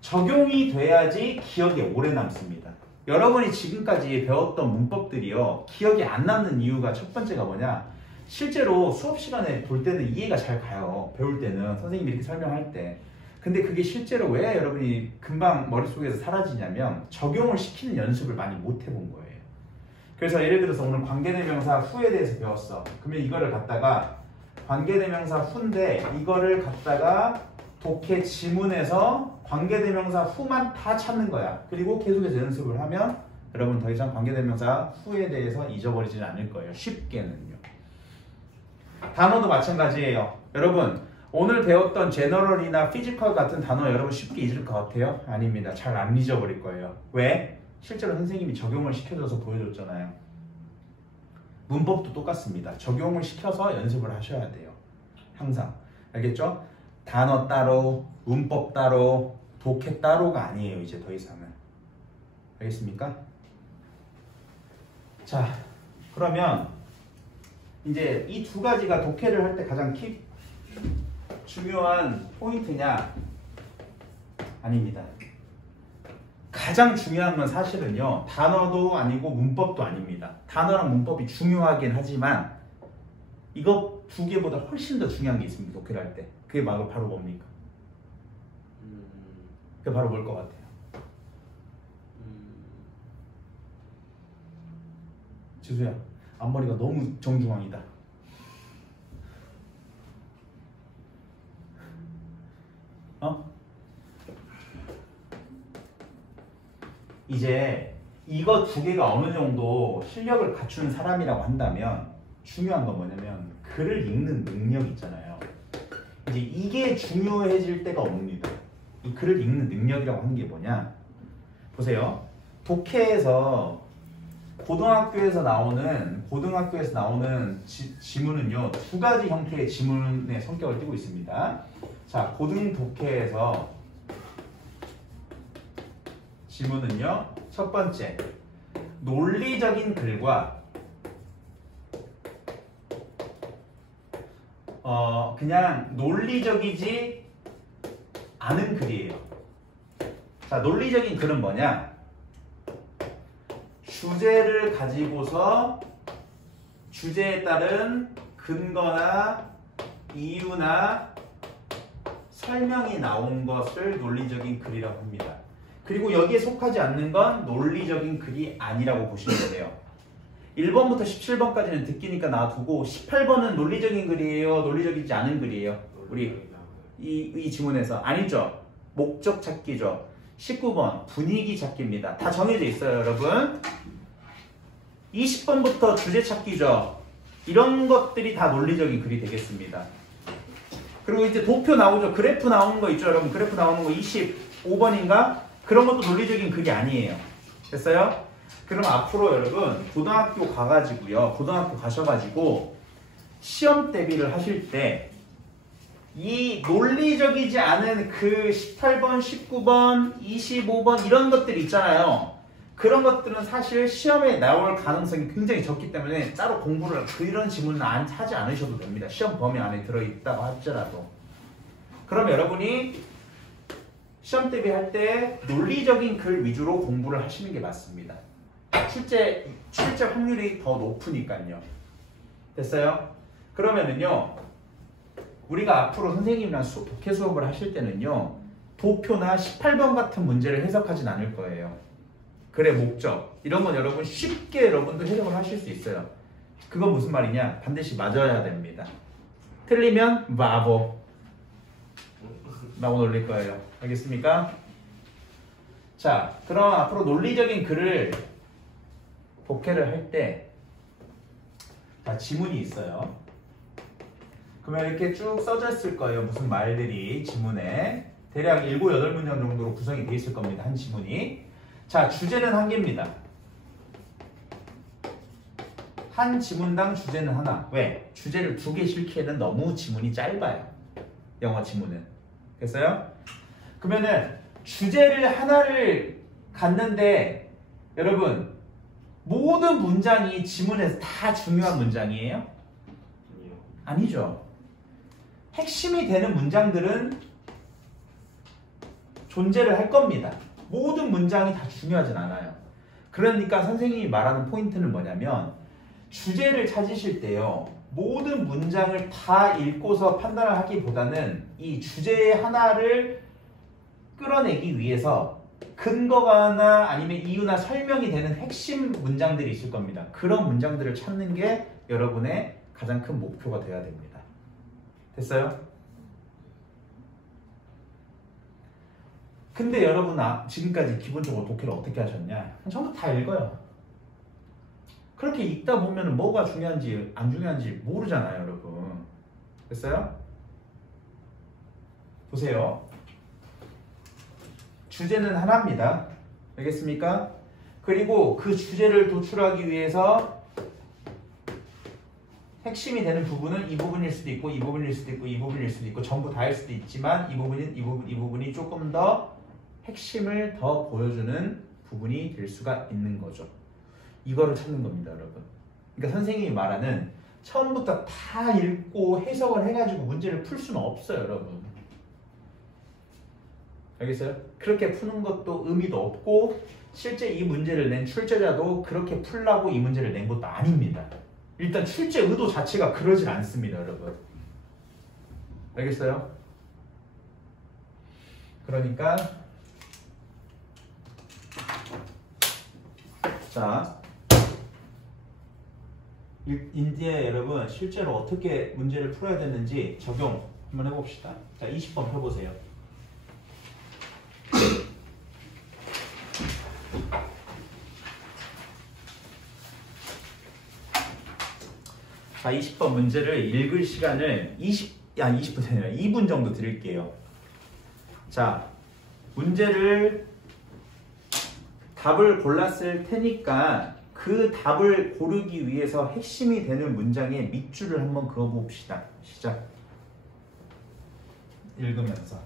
적용이 돼야지 기억에 오래 남습니다. 여러분이 지금까지 배웠던 문법들이요 기억이 안 남는 이유가 첫 번째가 뭐냐, 실제로 수업 시간에 볼 때는 이해가 잘 가요. 배울 때는 선생님이 이렇게 설명할 때. 근데 그게 실제로 왜 여러분이 금방 머릿속에서 사라지냐면 적용을 시키는 연습을 많이 못 해본 거예요. 그래서 예를 들어서 오늘 관계대명사 후에 대해서 배웠어. 그러면 이거를 갖다가 관계대명사 후인데 이거를 갖다가 독해 지문에서 관계대명사 후만 다 찾는 거야. 그리고 계속해서 연습을 하면 여러분 더 이상 관계대명사 후에 대해서 잊어버리지는 않을 거예요. 쉽게는요. 단어도 마찬가지예요. 여러분 오늘 배웠던 제너럴이나 피지컬 같은 단어 여러분 쉽게 잊을 것 같아요? 아닙니다. 잘 안 잊어버릴 거예요. 왜? 실제로 선생님이 적용을 시켜줘서 보여줬잖아요. 문법도 똑같습니다. 적용을 시켜서 연습을 하셔야 돼요. 항상. 알겠죠? 단어 따로, 문법 따로, 독해 따로가 아니에요. 이제 더 이상은. 알겠습니까? 자, 그러면 이제 이 두 가지가 독해를 할 때 가장 중요한 포인트냐? 아닙니다. 가장 중요한 건 사실은요 단어도 아니고 문법도 아닙니다. 단어랑 문법이 중요하긴 하지만 이거 두 개보다 훨씬 더 중요한 게 있습니다. 독해를 할 때. 그게 바로 뭡니까? 그게 바로 뭘 것 같아요? 지수야, 앞머리가 너무 정중앙이다. 이제 이거 두 개가 어느 정도 실력을 갖추는 사람이라고 한다면 중요한 건 뭐냐면 글을 읽는 능력 있잖아요. 이제 이게 중요해질 때가 옵니다. 이 글을 읽는 능력이라고 하는 게 뭐냐? 보세요. 독해에서 고등학교에서 나오는 지문은요 두 가지 형태의 지문의 성격을 띠고 있습니다. 자, 고등 독해에서 지문은요 첫 번째 논리적인 글과 그냥 논리적이지 않은 글이에요. 자, 논리적인 글은 뭐냐? 주제를 가지고서 주제에 따른 근거나 이유나 설명이 나온 것을 논리적인 글이라고 합니다. 그리고 여기에 속하지 않는 건 논리적인 글이 아니라고 보시면 돼요. 1번부터 17번까지는 듣기니까 놔두고 18번은 논리적인 글이에요? 논리적이지 않은 글이에요? 우리 이 지문에서 아니죠. 목적 찾기죠. 19번 분위기 찾기입니다. 다 정해져 있어요, 여러분. 20번부터 주제 찾기죠. 이런 것들이 다 논리적인 글이 되겠습니다. 그리고 이제 도표 나오죠. 그래프 나오는 거 있죠, 여러분. 그래프 나오는 거 25번인가? 그런 것도 논리적인 글이 아니에요. 됐어요? 그럼 앞으로 여러분 고등학교 가셔가지고 시험 대비를 하실 때 이 논리적이지 않은 그 18번, 19번, 25번 이런 것들 있잖아요. 그런 것들은 사실 시험에 나올 가능성이 굉장히 적기 때문에 따로 공부를 그런 지문은 하지 않으셔도 됩니다. 시험 범위 안에 들어있다고 할지라도. 그럼 여러분이 시험 대비할 때 논리적인 글 위주로 공부를 하시는 게 맞습니다. 출제 확률이 더 높으니까요. 됐어요? 그러면은요 우리가 앞으로 선생님이랑 독해 수업을 하실 때는요 도표나 18번 같은 문제를 해석하진 않을 거예요. 글의 목적 이런 건 여러분 쉽게 여러분도 해석을 하실 수 있어요. 그건 무슨 말이냐? 반드시 맞아야 됩니다. 틀리면 바보 라고 놀릴 거예요. 알겠습니까? 자, 그럼 앞으로 논리적인 글을 독해를 할 때 지문이 있어요. 그러면 이렇게 쭉 써져 있을 거예요. 무슨 말들이 지문에 대략 7, 8문장 정도로 구성이 되어 있을 겁니다. 한 지문이. 자, 주제는 한 개입니다. 한 지문당 주제는 하나. 왜? 주제를 2개 실기에는 너무 지문이 짧아요. 영어 지문은. 됐어요? 그러면은 주제를 하나를 갖는데 여러분 모든 문장이 지문에서 다 중요한 문장이에요? 아니죠. 핵심이 되는 문장들은 존재를 할 겁니다. 모든 문장이 다 중요하진 않아요. 그러니까 선생님이 말하는 포인트는 뭐냐면 주제를 찾으실 때요. 모든 문장을 다 읽고서 판단을 하기보다는 이 주제 하나를 끌어내기 위해서 근거나 아니면 이유나 설명이 되는 핵심 문장들이 있을 겁니다. 그런 문장들을 찾는 게 여러분의 가장 큰 목표가 되어야 됩니다. 됐어요? 근데 여러분 지금까지 기본적으로 독해를 어떻게 하셨냐? 전부 다 읽어요. 그렇게 읽다 보면 뭐가 중요한지 안 중요한지 모르잖아요, 여러분. 됐어요? 보세요. 주제는 하나입니다. 알겠습니까? 그리고 그 주제를 도출하기 위해서 핵심이 되는 부분은 이 부분일 수도 있고 이 부분일 수도 있고 이 부분일 수도 있고 전부 다일 수도 있지만 이 부분이 조금 더 핵심을 더 보여주는 부분이 될 수가 있는 거죠. 이거를 찾는 겁니다, 여러분. 그러니까 선생님이 말하는 처음부터 다 읽고 해석을 해가지고 문제를 풀 수는 없어요, 여러분. 알겠어요? 그렇게 푸는 것도 의미도 없고 실제 이 문제를 낸 출제자도 그렇게 풀라고 이 문제를 낸 것도 아닙니다. 일단 출제 의도 자체가 그러진 않습니다, 여러분. 알겠어요? 그러니까 자, 이제 여러분 실제로 어떻게 문제를 풀어야 되는지 적용 한번 해봅시다. 자, 20번 펴보세요. 자, 20번 문제를 읽을 시간을 20분이 아니라 2분 정도 드릴게요. 자, 문제를 답을 골랐을 테니까 그 답을 고르기 위해서 핵심이 되는 문장의 밑줄을 한번 그어봅시다. 시작. 읽으면서.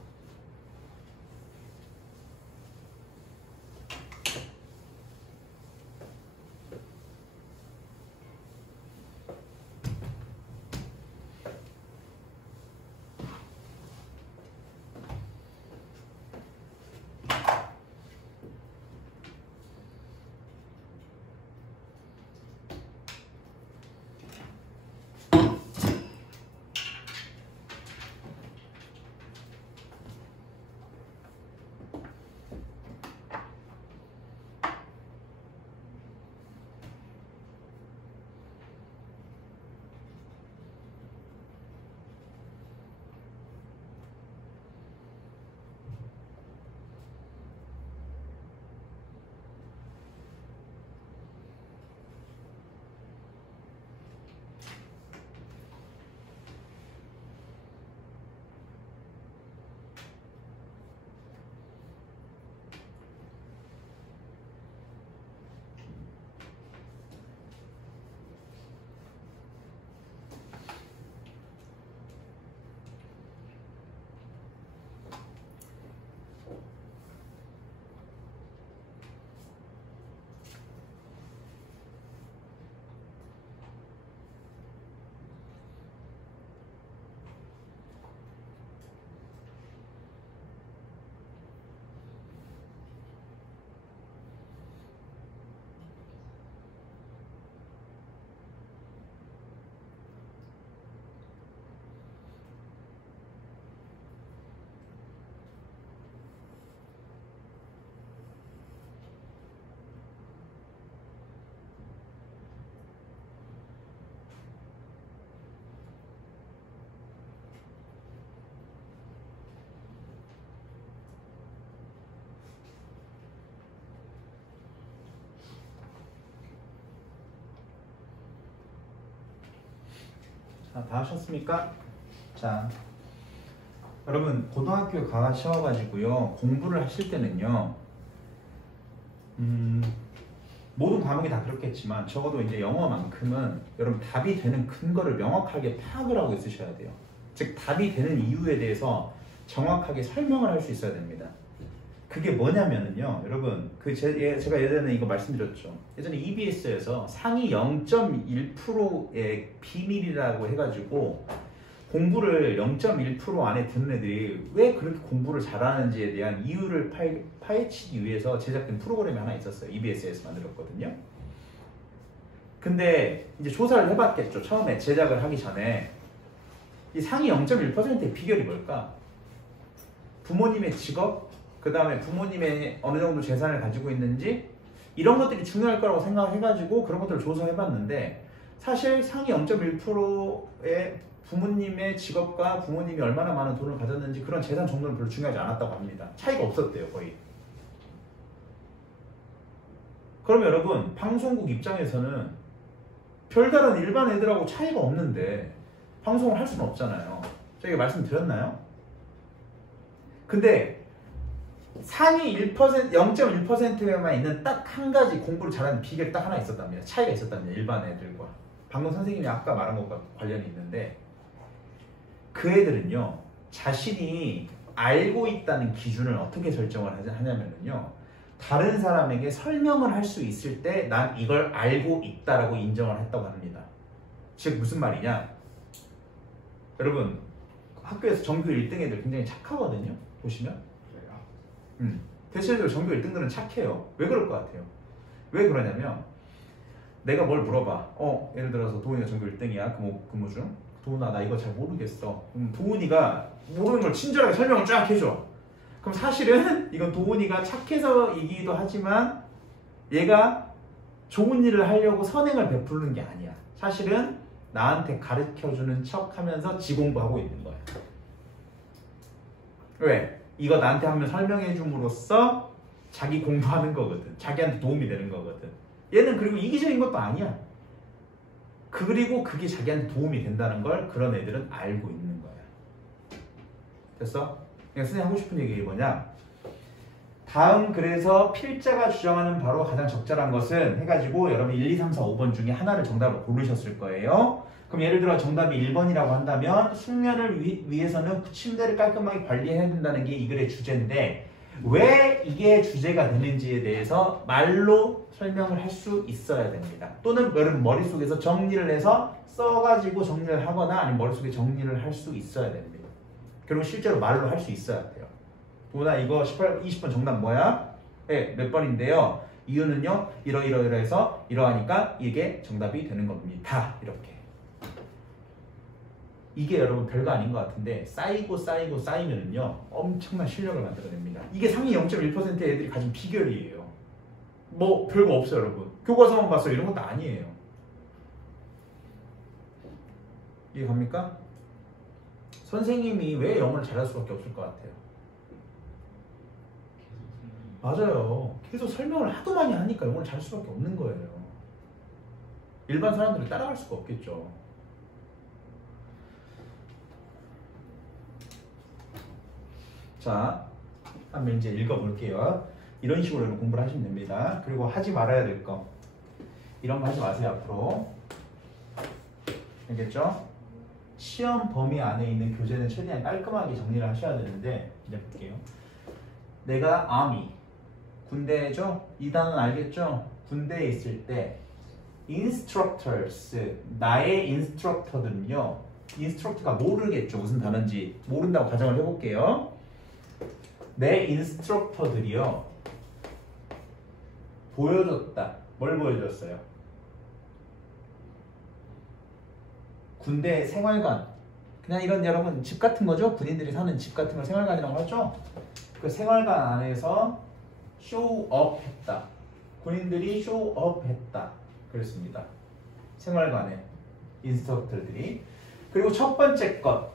자, 다 하셨습니까? 자, 여러분 고등학교 가셔가지고요 공부를 하실 때는요 모든 과목이 다 그렇겠지만 적어도 이제 영어만큼은 여러분 답이 되는 근거를 명확하게 파악을 하고 있으셔야 돼요. 즉 답이 되는 이유에 대해서 정확하게 설명을 할 수 있어야 됩니다. 그게 뭐냐면은요 여러분 제가 예전에 이거 말씀드렸죠. 예전에 EBS에서 상위 0.1%의 비밀이라고 해가지고 공부를 0.1% 안에 듣는 애들이 왜 그렇게 공부를 잘하는지에 대한 이유를 파헤치기 위해서 제작된 프로그램이 하나 있었어요. EBS에서 만들었거든요. 근데 이제 조사를 해봤겠죠. 처음에 제작을 하기 전에 이 상위 0.1%의 비결이 뭘까? 부모님의 직업, 그 다음에 부모님의 어느 정도 재산을 가지고 있는지 이런 것들이 중요할 거라고 생각해가지고 그런 것들을 조사해봤는데 사실 상위 0.1%의 부모님의 직업과 부모님이 얼마나 많은 돈을 가졌는지 그런 재산 정도는 별로 중요하지 않았다고 합니다. 차이가 없었대요, 거의. 그럼 여러분, 방송국 입장에서는 별다른 일반 애들하고 차이가 없는데 방송을 할 수는 없잖아요. 저희가 말씀드렸나요? 근데 상위 1%, 0.1%에만 있는 딱 한 가지 공부를 잘하는 비결이 딱 하나 있었답니다. 차이가 있었답니다. 일반 애들과. 방금 선생님이 아까 말한 것과 관련이 있는데 그 애들은요. 자신이 알고 있다는 기준을 어떻게 설정을 하냐면요. 다른 사람에게 설명을 할 수 있을 때 난 이걸 알고 있다라고 인정을 했다고 합니다. 즉 무슨 말이냐? 여러분 학교에서 전교 1등 애들 굉장히 착하거든요. 보시면 대체적으로 전교 1등들은 착해요. 왜 그럴 것 같아요? 왜 그러냐면 내가 뭘 물어봐. 예를 들어서 도훈이가 전교 1등이야. 근무 중. 도훈아 나 이거 잘 모르겠어. 도훈이가 모르는 걸 친절하게 설명을 쫙 해줘. 그럼 사실은 이건 도훈이가 착해서이기도 하지만 얘가 좋은 일을 하려고 선행을 베푸는 게 아니야. 사실은 나한테 가르쳐주는 척 하면서 지 공부하고 있는 거야. 왜? 이거 나한테 한번 설명해 줌으로써 자기 공부하는 거거든. 자기한테 도움이 되는 거거든. 얘는 그리고 이기적인 것도 아니야. 그리고 그게 자기한테 도움이 된다는 걸 그런 애들은 알고 있는 거야. 됐어? 그냥 선생님 하고 싶은 얘기 뭐냐? 다음 그래서 필자가 주장하는 바로 가장 적절한 것은 해가지고 여러분 1, 2, 3, 4, 5번 중에 하나를 정답으로 고르셨을 거예요. 그럼 예를 들어 정답이 1번이라고 한다면 숙면을 위해서는 침대를 깔끔하게 관리해야 된다는 게 이 글의 주제인데 왜 이게 주제가 되는지에 대해서 말로 설명을 할 수 있어야 됩니다. 또는 여러분 머릿속에서 정리를 해서 써가지고 정리를 하거나 아니면 머릿속에 정리를 할 수 있어야 됩니다. 그리고 실제로 말로 할 수 있어야 돼요. 도나 이거 20번 정답 뭐야? 네, 몇 번인데요. 이유는요. 이러이러해서 이러하니까 이게 정답이 되는 겁니다. 이렇게. 이게 여러분 별거 아닌 것 같은데 쌓이면은요. 엄청난 실력을 만들어냅니다. 이게 상위 0.1%의 애들이 가진 비결이에요. 뭐 별거 없어요 여러분. 교과서만 봤어요 이런 것도 아니에요. 이해 갑니까? 선생님이 왜 영어를 잘할 수밖에 없을 것 같아요? 맞아요. 계속 설명을 하도 많이 하니까 영어를 잘할 수밖에 없는 거예요. 일반 사람들은 따라갈 수가 없겠죠. 자, 한번 이제 읽어볼게요. 이런 식으로 공부를 하시면 됩니다. 그리고 하지 말아야 될 거. 이런 거 하지 마세요, 앞으로. 알겠죠? 시험 범위 안에 있는 교재는 최대한 깔끔하게 정리를 하셔야 되는데, 이제 볼게요. 내가 army, 군대죠? 이 단어는 알겠죠? 군대에 있을 때, instructors, 나의 인스트럭터들은요, 인스트럭터가 모르겠죠? 무슨 단어인지 모른다고 가정을 해볼게요. 내 인스트럭터들이요 보여줬다. 뭘 보여줬어요? 군대 생활관. 그냥 이런 여러분 집 같은 거죠? 군인들이 사는 집 같은 걸 생활관이라고 하죠? 그 생활관 안에서 쇼업 했다. 군인들이 쇼업 했다. 그렇습니다. 생활관에 인스트럭터들이. 그리고 첫 번째 것.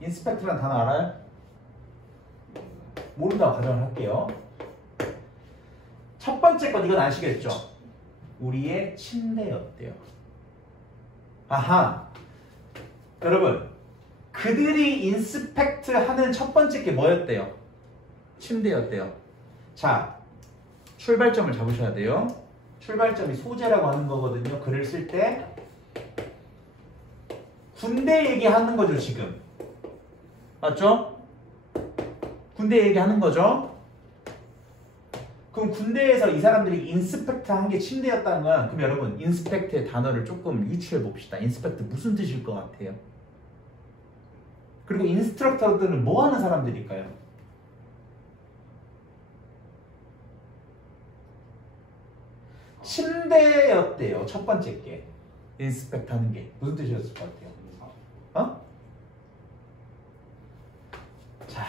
인스펙트라는 단어 알아요? 모른다고 가정을 할게요. 첫 번째 것 이건 아시겠죠? 우리의 침대였대요. 아하. 여러분 그들이 인스펙트 하는 첫 번째 게 뭐였대요? 침대였대요. 자, 출발점을 잡으셔야 돼요. 출발점이 소재라고 하는 거거든요. 글을 쓸 때 군대 얘기하는 거죠 지금. 맞죠? 군대 얘기하는 거죠. 그럼 군대에서 이 사람들이 인스펙트 한 게 침대였다는 건 그럼 여러분 인스펙트의 단어를 조금 유추해 봅시다. 인스펙트 무슨 뜻일 것 같아요? 그리고 인스트럭터들은 뭐 하는 사람들일까요? 침대였대요. 첫 번째 게 인스펙트 하는 게 무슨 뜻이었을 것 같아요? 어? 자,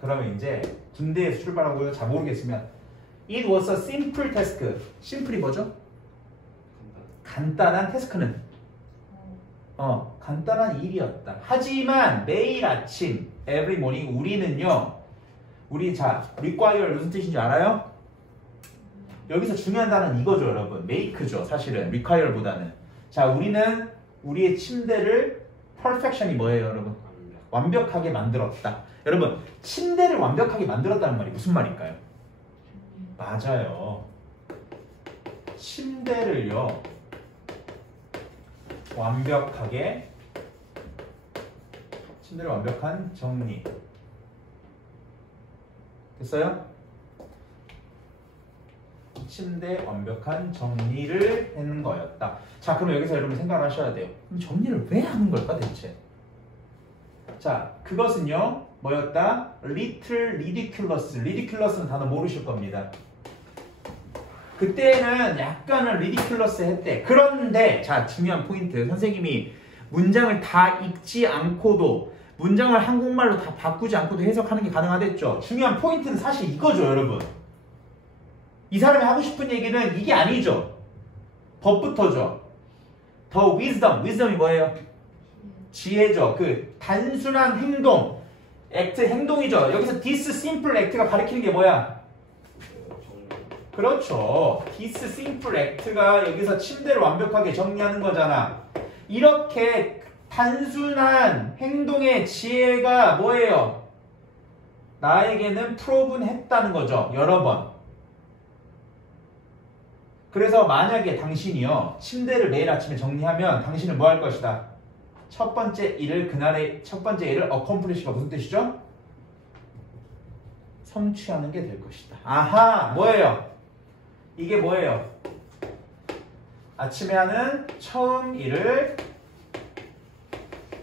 그러면 이제 군대에 출발하고요. 잘 모르겠으면 It was a simple task. simple이 뭐죠? 간단한 태스크는 간단한 일이었다. 하지만 매일 아침 every morning 우리는요. 우리 자 require 무슨 뜻인지 알아요? 여기서 중요한 단어는 이거죠, 여러분. make죠. 사실은 require보다는. 자, 우리는 우리의 침대를 perfection이 뭐예요, 여러분? 완벽하게 만들었다. 여러분, 침대를 완벽하게 만들었다는 말이 무슨 말일까요? 맞아요. 침대를요. 침대를 완벽한 정리. 됐어요? 침대 완벽한 정리를 하는 거였다. 자, 그럼 여기서 여러분 생각을 하셔야 돼요. 그럼 정리를 왜 하는 걸까 대체? 자, 그것은요. 뭐였다? little ridiculous. ridiculous는 단어 모르실 겁니다. 그때는 약간은 ridiculous 했대. 그런데 자, 중요한 포인트. 선생님이 문장을 다 읽지 않고도 문장을 한국말로 다 바꾸지 않고도 해석하는 게 가능하댔죠. 중요한 포인트는 사실 이거죠, 여러분. 이 사람이 하고 싶은 얘기는 이게 아니죠. 법부터죠. 더 wisdom. wisdom이 뭐예요? 지혜죠. 그 단순한 행동. act 행동이죠. 여기서 this simple act가 가리키는 게 뭐야? 그렇죠. this simple act가 여기서 침대를 완벽하게 정리하는 거잖아. 이렇게 단순한 행동의 지혜가 뭐예요? 나에게는 proven했다는 거죠. 여러 번. 그래서 만약에 당신이요. 침대를 매일 아침에 정리하면 당신은 뭐 할 것이다? 첫 번째 일을 그날의 첫 번째 일을 accomplish가 무슨 뜻이죠? 성취하는 게 될 것이다. 아하, 뭐예요? 이게 뭐예요? 아침에 하는 처음 일을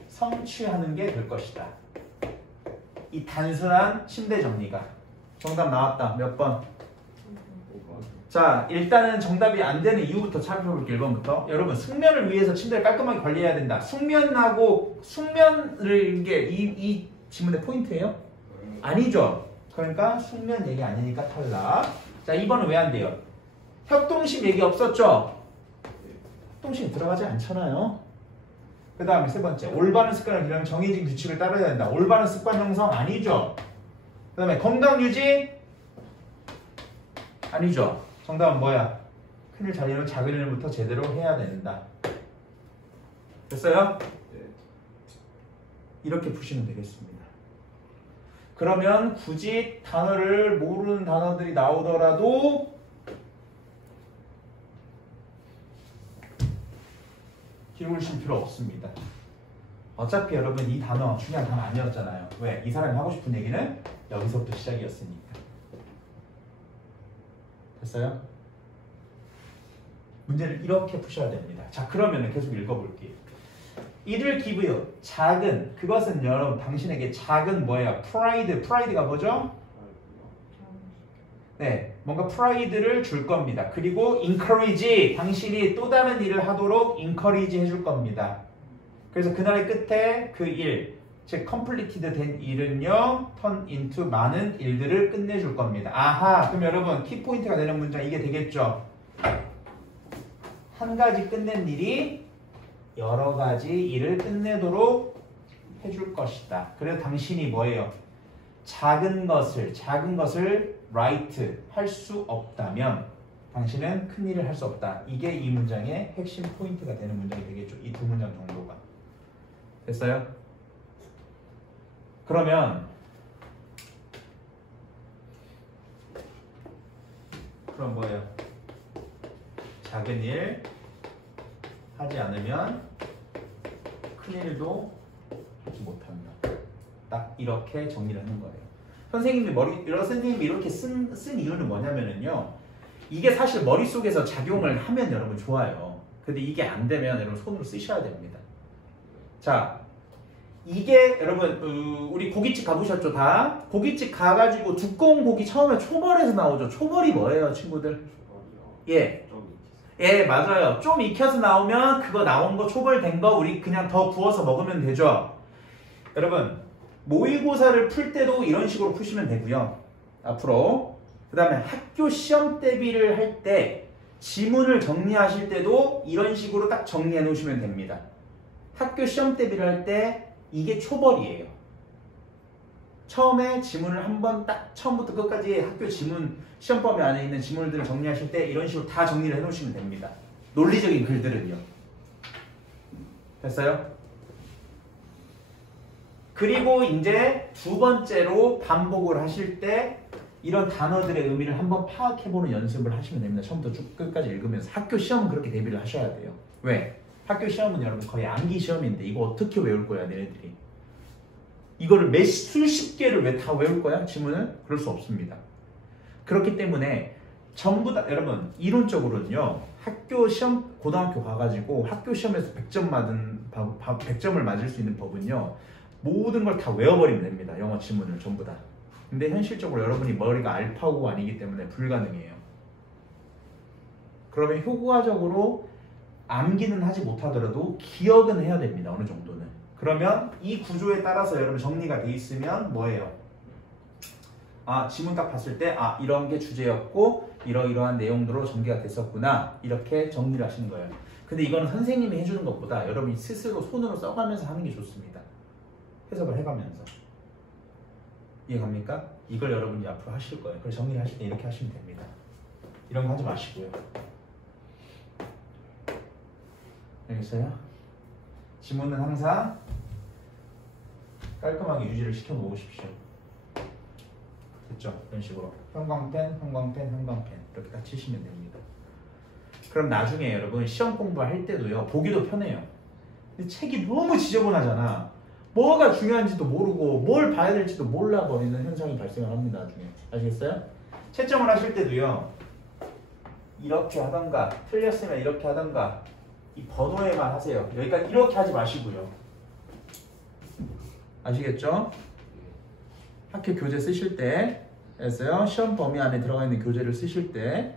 성취하는 게 될 것이다. 이 단순한 침대 정리가. 정답 나왔다. 몇 번? 자, 일단은 정답이 안 되는 이유부터 살펴볼게요. 1번부터. 여러분, 숙면을 위해서 침대를 깔끔하게 관리해야 된다. 숙면을 이게 이 지문의 포인트예요? 아니죠. 그러니까 숙면 얘기 아니니까 탈락. 자, 2번은 왜 안 돼요? 협동심 얘기 없었죠? 협동심 들어가지 않잖아요. 그 다음에 세 번째, 올바른 습관을 기르려면 정해진 규칙을 따라야 된다. 올바른 습관 형성 아니죠. 그 다음에 건강 유지 아니죠. 정답은 뭐야? 큰일 잘 일은 작은 일부터 제대로 해야 된다. 됐어요? 이렇게 푸시면 되겠습니다. 그러면 굳이 단어를 모르는 단어들이 나오더라도 기록을 실 필요 없습니다. 어차피 여러분 이 단어 중요한 단어 아니었잖아요. 왜? 이 사람이 하고 싶은 얘기는 여기서부터 시작이었으니까. 됐어요? 문제를 이렇게 푸셔야 됩니다. 자, 그러면 계속 읽어볼게요. 이들 기브요. 작은, 그것은 여러분 당신에게 작은 뭐예요? 프라이드. 프라이드가 뭐죠? 네, 뭔가 프라이드를 줄 겁니다. 그리고 encourage, 당신이 또 다른 일을 하도록 encourage 해줄 겁니다. 그래서 그날의 끝에 그 일, 즉 completed 된 일은요, turn into 많은 일들을 끝내줄 겁니다. 아하, 그럼 여러분 키포인트가 되는 문장 이게 되겠죠? 한 가지 끝낸 일이 여러 가지 일을 끝내도록 해줄 것이다. 그래서 당신이 뭐예요? 작은 것을 right 할 수 없다면 당신은 큰 일을 할 수 없다. 이게 이 문장의 핵심 포인트가 되는 문장이 되겠죠. 이 두 문장 정도가. 됐어요? 그럼 뭐예요? 작은 일 하지 않으면 큰 일도 하지 못한다. 딱 이렇게 정리를 하는 거예요. 선생님이 이렇게 쓴 이유는 뭐냐면은요. 이게 사실 머릿속에서 작용을 하면 여러분 좋아요. 근데 이게 안 되면 여러분 손으로 쓰셔야 됩니다. 자, 이게 여러분 우리 고깃집 가보셨죠 다? 고깃집 가가지고 두꺼운 고기 처음에 초벌에서 나오죠. 초벌이 뭐예요 친구들? 예. 예, 맞아요. 좀 익혀서 나오면 그거 나온 거 초벌된 거 우리 그냥 더 구워서 먹으면 되죠. 여러분 모의고사를 풀 때도 이런 식으로 푸시면 되고요. 앞으로 그 다음에 학교 시험 대비를 할 때 지문을 정리하실 때도 이런 식으로 딱 정리해 놓으시면 됩니다. 학교 시험 대비를 할 때 이게 초벌이에요. 처음에 지문을 한번 딱 처음부터 끝까지 학교 지문 시험 범위 안에 있는 지문들을 정리하실 때 이런 식으로 다 정리를 해 놓으시면 됩니다. 논리적인 글들은요. 됐어요? 그리고 이제 두 번째로 반복을 하실 때 이런 단어들의 의미를 한번 파악해보는 연습을 하시면 됩니다. 처음부터 쭉 끝까지 읽으면서. 학교 시험은 그렇게 대비를 하셔야 돼요. 왜? 학교 시험은 여러분 거의 암기 시험인데 이거 어떻게 외울 거야 너네들이? 이거를 수십 개를 왜 다 외울 거야? 지문을? 그럴 수 없습니다. 그렇기 때문에 전부 다 여러분 이론적으로는요. 학교 시험 고등학교 가가지고 학교 시험에서 100점을 맞을 수 있는 법은요. 모든 걸 다 외워버리면 됩니다. 영어 지문을 전부 다. 근데 현실적으로 여러분이 머리가 알파고가 아니기 때문에 불가능해요. 그러면 효과적으로 암기는 하지 못하더라도 기억은 해야 됩니다. 어느 정도는. 그러면 이 구조에 따라서 여러분 정리가 돼 있으면 뭐예요? 아, 지문 딱 봤을 때 아, 이런 게 주제였고 이러이러한 내용으로 전개가 됐었구나. 이렇게 정리를 하시는 거예요. 근데 이거는 선생님이 해주는 것보다 여러분이 스스로 손으로 써가면서 하는 게 좋습니다. 해석을 해가면서. 이해갑니까? 이걸 여러분이 앞으로 하실 거예요. 그래서 정리를 하실 때 이렇게 하시면 됩니다. 이런 거 하지 마시고요. 알겠어요? 지문은 항상 깔끔하게 유지를 시켜 놓으십시오. 됐죠? 이런 식으로 형광펜, 형광펜, 형광펜 이렇게 딱 치시면 됩니다. 그럼 나중에 여러분 시험 공부할 때도요. 보기도 편해요. 근데 책이 너무 지저분하잖아. 뭐가 중요한지도 모르고 뭘 봐야 될지도 몰라 버리는 현상이 발생을 합니다. 나중에. 아시겠어요? 채점을 하실 때도요. 이렇게 하던가 틀렸으면 이렇게 하던가 이 번호에만 하세요. 여기까지 이렇게 하지 마시고요. 아시겠죠? 학교 교재 쓰실 때 했어요. 시험 범위 안에 들어가 있는 교재를 쓰실 때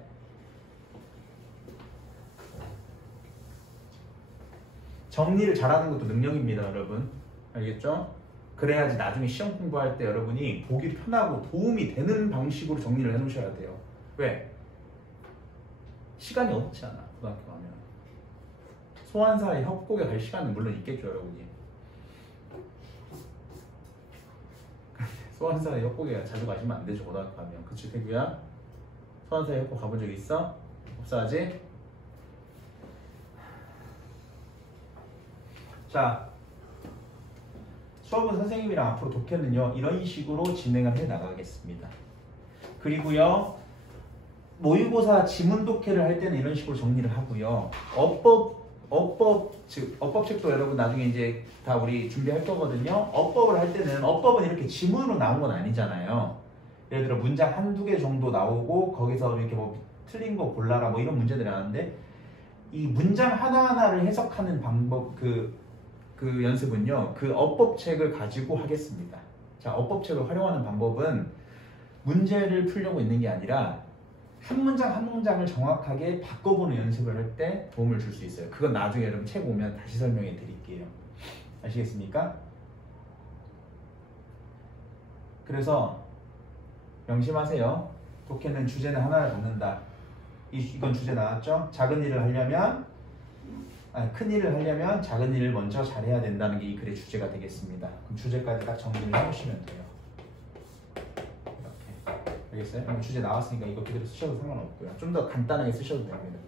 정리를 잘하는 것도 능력입니다. 여러분. 알겠죠? 그래야지 나중에 시험 공부할 때 여러분이 보기 편하고 도움이 되는 방식으로 정리를 해 놓으셔야 돼요. 왜? 시간이 없지 않아. 고등학교 가면. 소환사의 협곡에 갈 시간은 물론 있겠죠. 여러분이. 소환사의 협곡에 자주 가시면 안 되죠. 고등학교 가면. 그치 태구야? 소환사의 협곡 가본 적 있어? 없어 아직? 자, 수업은 선생님이랑 앞으로 독해는요 이런 식으로 진행을 해 나가겠습니다. 그리고요 모의고사 지문 독해를 할 때는 이런 식으로 정리를 하고요. 어법책도 여러분 나중에 이제 다 우리 준비할 거거든요. 어법을 할 때는 어법은 이렇게 지문으로 나온 건 아니잖아요. 예를 들어 문장 한두 개 정도 나오고 거기서 이렇게 뭐 틀린 거 골라라 뭐 이런 문제들이 나왔는데 이 문장 하나하나를 해석하는 방법 그 연습은요. 그 어법책을 가지고 하겠습니다. 자, 어법책을 활용하는 방법은 문제를 풀려고 있는 게 아니라 한 문장 한 문장을 정확하게 바꿔보는 연습을 할 때 도움을 줄 수 있어요. 그건 나중에 여러분 책 오면 다시 설명해 드릴게요. 아시겠습니까? 그래서 명심하세요. 독해는 주제는 하나를 갖는다. 이건 주제 나왔죠? 작은 일을 하려면 큰 일을 하려면 작은 일을 먼저 잘해야 된다는 게 이 글의 주제가 되겠습니다. 그럼 주제까지 딱 정리를 해보시면 돼요. 이렇게. 알겠어요? 주제 나왔으니까 이거 그대로 쓰셔도 상관없고요. 좀 더 간단하게 쓰셔도 됩니다.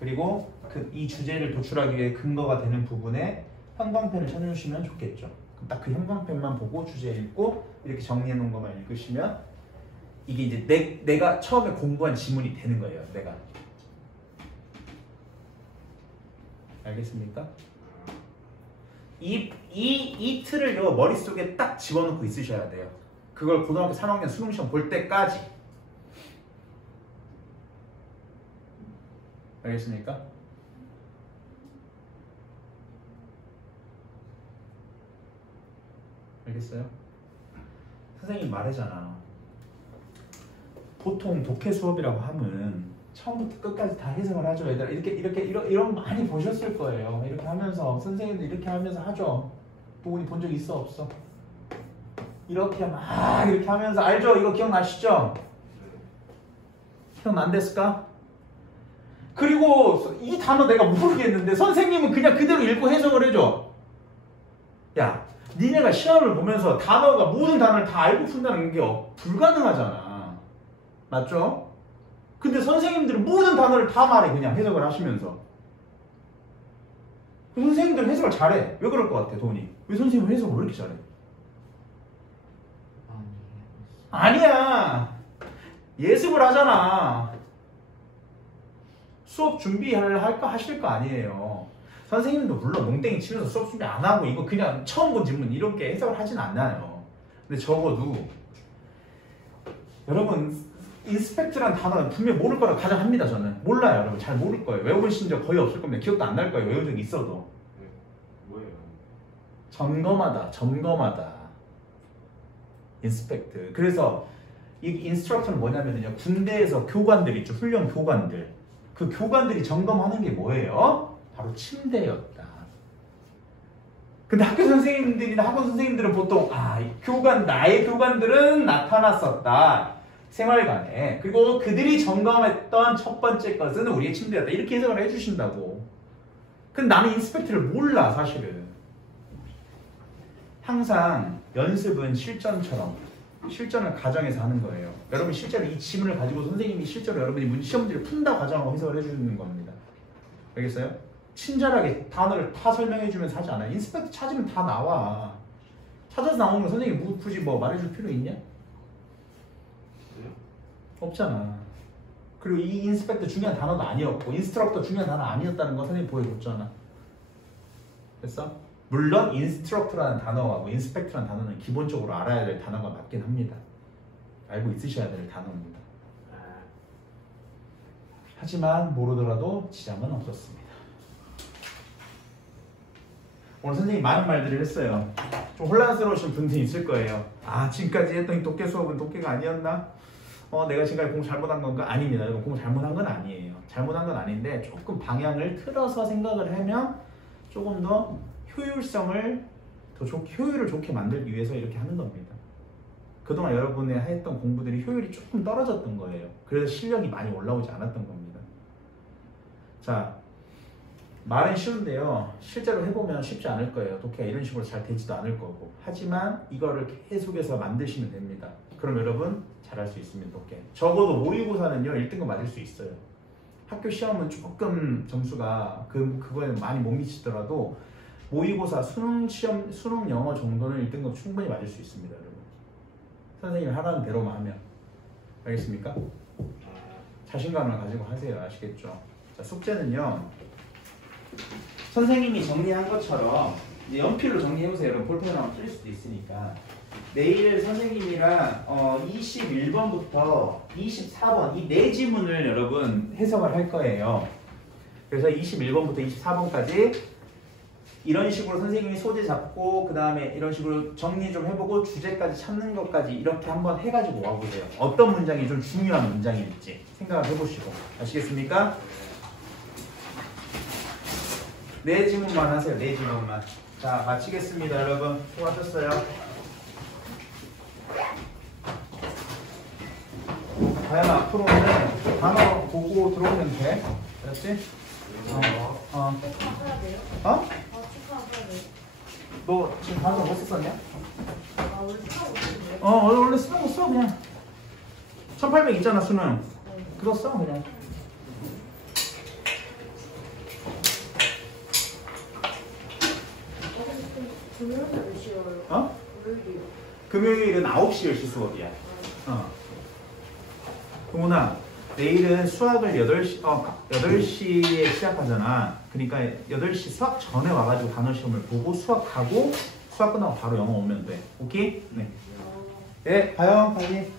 그리고 이 주제를 도출하기 위해 근거가 되는 부분에 형광펜을 찾아주시면 좋겠죠. 그럼 딱 그 형광펜만 보고 주제 읽고 이렇게 정리해 놓은 것만 읽으시면 이게 이제 내가 처음에 공부한 지문이 되는 거예요. 내가. 알겠습니까? 이 틀을요 머릿속에 딱 집어넣고 있으셔야 돼요. 그걸 고등학교 3학년 수능시험 볼 때까지. 알겠습니까? 알겠어요? 선생님 말하잖아. 보통 독해 수업이라고 하면 처음부터 끝까지 다 해석을 하죠. 얘들아 이런 거 많이 보셨을 거예요. 이렇게 하면서 선생님도 이렇게 하면서 하죠. 부모님 본 적 있어 없어? 이렇게 막 이렇게 하면서 알죠? 이거 기억나시죠? 기억난댔을까? 그리고 이 단어 내가 모르겠는데 선생님은 그냥 그대로 읽고 해석을 해줘. 야, 니네가 시험을 보면서 단어가 모든 단어를 다 알고 푼다는 게 불가능하잖아. 맞죠? 근데 선생님들은 모든 단어를 다 말해. 그냥 해석을 하시면서. 선생님들은 해석을 잘해. 왜 그럴 것 같아, 도훈이? 왜 선생님은 해석을 왜 이렇게 잘해? 아니야. 예습을 하잖아. 수업 하실 거 아니에요. 선생님도 물론 몽땡이 치면서 수업 준비 안 하고 이거 그냥 처음 본 질문 이렇게 해석을 하진 않나요. 근데 적어도 여러분 인스펙트란 단어는 분명히 모를 거라고 가정합니다. 저는 몰라요. 여러분 잘 모를 거예요. 외워보신 적 거의 없을 겁니다. 기억도 안 날 거예요. 외운 적이 있어도. 뭐예요? 점검하다. 인스펙트. 그래서 이 인스트럭터는 뭐냐면요. 군대에서 교관들 있죠. 훈련 교관들. 그 교관들이 점검하는 게 뭐예요? 바로 침대였다. 근데 학교 선생님들이나 학원 선생님들은 보통 나의 교관들은 나타났었다. 생활관에. 그리고 그들이 점검했던 첫 번째 것은 우리의 침대였다. 이렇게 해석을 해주신다고. 근데 나는 인스펙트를 몰라 사실은. 항상 연습은 실전을 가정에서 하는 거예요. 여러분 실제로 이 지문을 가지고 선생님이 실제로 여러분이 시험 문제를 푼다 가정하고 해석을 해주는 겁니다. 알겠어요? 친절하게 단어를 다 설명해주면서 하지 않아요. 인스펙트 찾으면 다 나와. 찾아서 나오는 거 선생님이 굳이 뭐 말해줄 필요 있냐? 없잖아. 그리고 이 인스펙트 중요한 단어도 아니었고 인스트럭터 중요한 단어 아니었다는 거 선생님이 보여줬잖아. 됐어? 물론 인스트럭터라는 단어하고 인스펙트라는 단어는 기본적으로 알아야 될 단어가 맞긴 합니다. 알고 있으셔야 될 단어입니다. 하지만 모르더라도 지장은 없었습니다. 오늘 선생님이 많은 말들을 했어요. 좀 혼란스러우신 분들이 있을 거예요. 지금까지 했던 독해 수업은 독해가 아니었나? 내가 지금까지 공부 잘못한 건가? 아닙니다. 이거 공부 잘못한 건 아니에요. 잘못한 건 아닌데 조금 방향을 틀어서 생각을 하면 조금 더 효율을 좋게 만들기 위해서 이렇게 하는 겁니다. 그동안 여러분이 했던 공부들이 효율이 조금 떨어졌던 거예요. 그래서 실력이 많이 올라오지 않았던 겁니다. 자, 말은 쉬운데요. 실제로 해보면 쉽지 않을 거예요. 독해가 이런 식으로 잘 되지도 않을 거고. 하지만 이거를 계속해서 만드시면 됩니다. 그럼 여러분 잘할 수 있습니다. 독해. 적어도 모의고사는요 1등급 맞을 수 있어요. 학교 시험은 조금 점수가 그거에는 많이 못 미치더라도 모의고사 수능 영어 정도는 1등급 충분히 맞을 수 있습니다. 여러분. 선생님이 하라는 대로만 하면. 알겠습니까? 자신감을 가지고 하세요. 아시겠죠? 자, 숙제는요. 선생님이 정리한 것처럼 연필로 정리해보세요. 여러분 볼펜으로 하면 틀릴 수도 있으니까. 내일 선생님이랑 21번부터 24번 이 4지문을 여러분 해석을 할 거예요. 그래서 21번부터 24번까지 이런 식으로 선생님이 소재 잡고 그 다음에 이런 식으로 정리 좀 해보고 주제까지 찾는 것까지 이렇게 한번 해가지고 와보세요. 어떤 문장이 좀 중요한 문장일지 생각을 해보시고. 아시겠습니까? 4지문만 하세요. 4지문만. 자, 마치겠습니다. 여러분 수고하셨어요. 다현아, 앞으로는 단어 보고 들어오면 돼. 알았지? 축하해야 돼요? 어? 축하해야 돼요? 너 지금 단어 뭐 썼었냐? 원래 축하하고 있는데. 원래 쓰는 거 써 그냥. 1800 있잖아 수능. 그거 써 그냥. 금요일에 몇 시에 와요? 금요일이요. 금요일은 9시 10시 수업이야. 동훈아, 내일은 수학을 8시에 시작하잖아. 그러니까 8시 수학 전에 와가지고 단어 시험을 보고 수학하고 수학 끝나고 바로 영어 오면 돼. 오케이? 네. 예, 가요, 빨리.